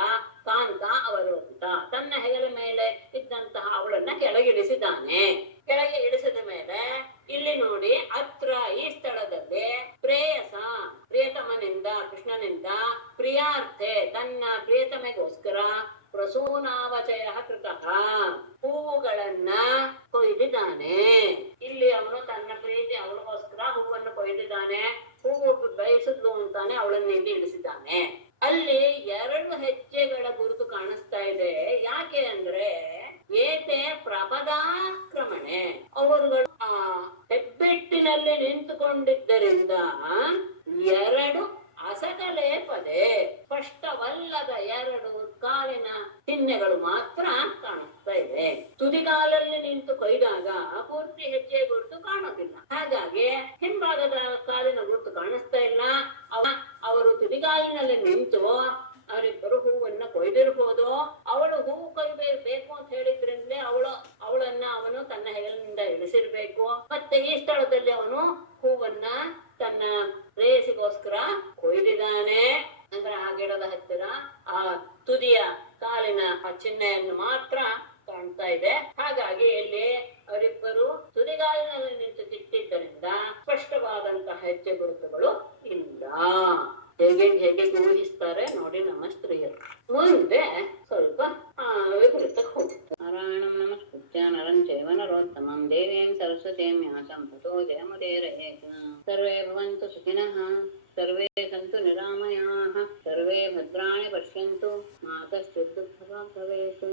ಕಾಂತ ಅವರೋಪಿತ ತನ್ನ ಹೆಗಲ ಮೇಲೆ ಇದ್ದಂತಹ ಅವಳನ್ನ ಕೆಳಗಿಳಿಸಿದ್ದಾನೆ. ಕೆಳಗೆ ಇಳಿಸಿದ ಮೇಲೆ ಇಲ್ಲಿ ನೋಡಿ, ಅತ್ರ ಈ ಸ್ಥಳದಲ್ಲಿ ಪ್ರೇಯಸ ಪ್ರಿಯತಮನಿಂದ ಕೃಷ್ಣನಿಂದ ಪ್ರಿಯಾರ್ಥೆ ತನ್ನ ಪ್ರಿಯತಮೆಗೋಸ್ಕರ ಪ್ರಸೂನಾವಚಯ ಕೃತಃ ಹೂವುಗಳನ್ನ ಕೊಯ್ದಿದ್ದಾನೆ. ಇಲ್ಲಿ ಅವನು ತನ್ನ ಪ್ರೀತಿ ಅವಳಿಗೋಸ್ಕರ ಹೂವನ್ನು ಕೊಯ್ದಿದ್ದಾನೆ. ಹೂವು ಬಯಸಿದ್ಲು ಅಂತಾನೆ ಅವಳನ್ನ ಇಲ್ಲಿ ಇಳಿಸಿದ್ದಾನೆ. ಅಲ್ಲಿ 2 ಹೆಜ್ಜೆಗಳ ಗುರುತು ಕಾಣಿಸ್ತಾ ಇದೆ. ಯಾಕೆ ಅಂದ್ರೆ ಏತೆ ಪ್ರಪದಾಕ್ರಮಣೆ ಅವರುಗಳು ಆ ಹೆಬ್ಬೆಟ್ಟಿನಲ್ಲಿ ನಿಂತುಕೊಂಡಿದ್ದರಿಂದ 2 ಅಸಕಲೆ ಪದೇ ಸ್ಪಷ್ಟವಲ್ಲದ 2 ಕಾಲಿನ ಚಿಹ್ನೆಗಳು ಮಾತ್ರ ಕಾಣಿಸ್ತಾ ಇದೆ. ತುದಿಗಾಲಲ್ಲಿ ನಿಂತು ಕೊಯ್ದಾಗ ಪೂರ್ತಿ ಹೆಜ್ಜೆ ಗುರುತು ಕಾಣೋದಿಲ್ಲ. ಹಾಗಾಗಿ ಹಿಂಭಾಗದ ಕಾಲಿನ ಗುರುತು ಕಾಣಿಸ್ತಾ ಇಲ್ಲ. ಅವರು ತುದಿಗಾಲಿನಲ್ಲಿ ನಿಂತು ಅವರಿಬ್ಬರು ಹೂವನ್ನ ಕೊಯ್ದಿರ್ಬೋದು. ಅವಳು ಹೂವು ಕೊಯ್ಬೇಕು ಅಂತ ಹೇಳಿದ್ರಿಂದಲೇ ಅವಳನ್ನ ಅವನು ತನ್ನ ಹೆಗಲಿನಿಂದ ಇಳಿಸಿರ್ಬೇಕು. ಮತ್ತೆ ಈ ಸ್ಥಳದಲ್ಲಿ ಅವನು ಹೂವನ್ನ ತನ್ನ ಪ್ರೇಯಸಿಗೋಸ್ಕರ ಕೊಯ್ದಿದ್ದಾನೆ. ಅಂದ್ರೆ ಆ ಗಿಡದ ಹತ್ತಿರ ಆ ತುದಿಯ ಕಾಲಿನ ಆ ಚಿಹ್ನೆಯನ್ನು ಮಾತ್ರ ಕಾಣ್ತಾ ಇದೆ. ಹಾಗಾಗಿ ಇಲ್ಲಿ ಅವರಿಬ್ಬರು ತುದಿಗಾಲಿನಲ್ಲಿ ನಿಂತು ತಿಟ್ಟಿದ್ದರಿಂದ ಸ್ಪಷ್ಟವಾದಂತಹ ಹೆಜ್ಜೆ ಗುರುತುಗಳು ಇಲ್ಲ. ಹೇಗೆ ಊಹಿಸ್ತಾರೆ ನೋಡಿ ನಮ್ಮ ಸ್ತ್ರೀಯರು. ಮುಂದೆ ಸ್ವಲ್ಪ ವಿಪರೀತಕ್ಕೆ ಹೋಗುತ್ತೆ. ನಾರಾಯಣಂ ನಮಸ್ಕೃತ್ಯ ನರಂ ಚೈವ ನರೋತ್ತಮಂ ದೇವೀಂ ಸರಸ್ವತೀಂ ವ್ಯಾಸಂ ತಥೋ ಜಯಮುದೀರಯೇತ್. ಸರ್ವೇ ಭವಂತು ಸುಖಿನಃ, ಸರ್ವೇ ಸಂತು ನಿರಾಮಯಾಃ, ಸರ್ವೇ ಭದ್ರಾಣಿ ಪಶ್ಯಂತು, ಮಾ ಕಶ್ಚಿತ್ ದುಃಖಭಾಗ್ ಭವೇತ್.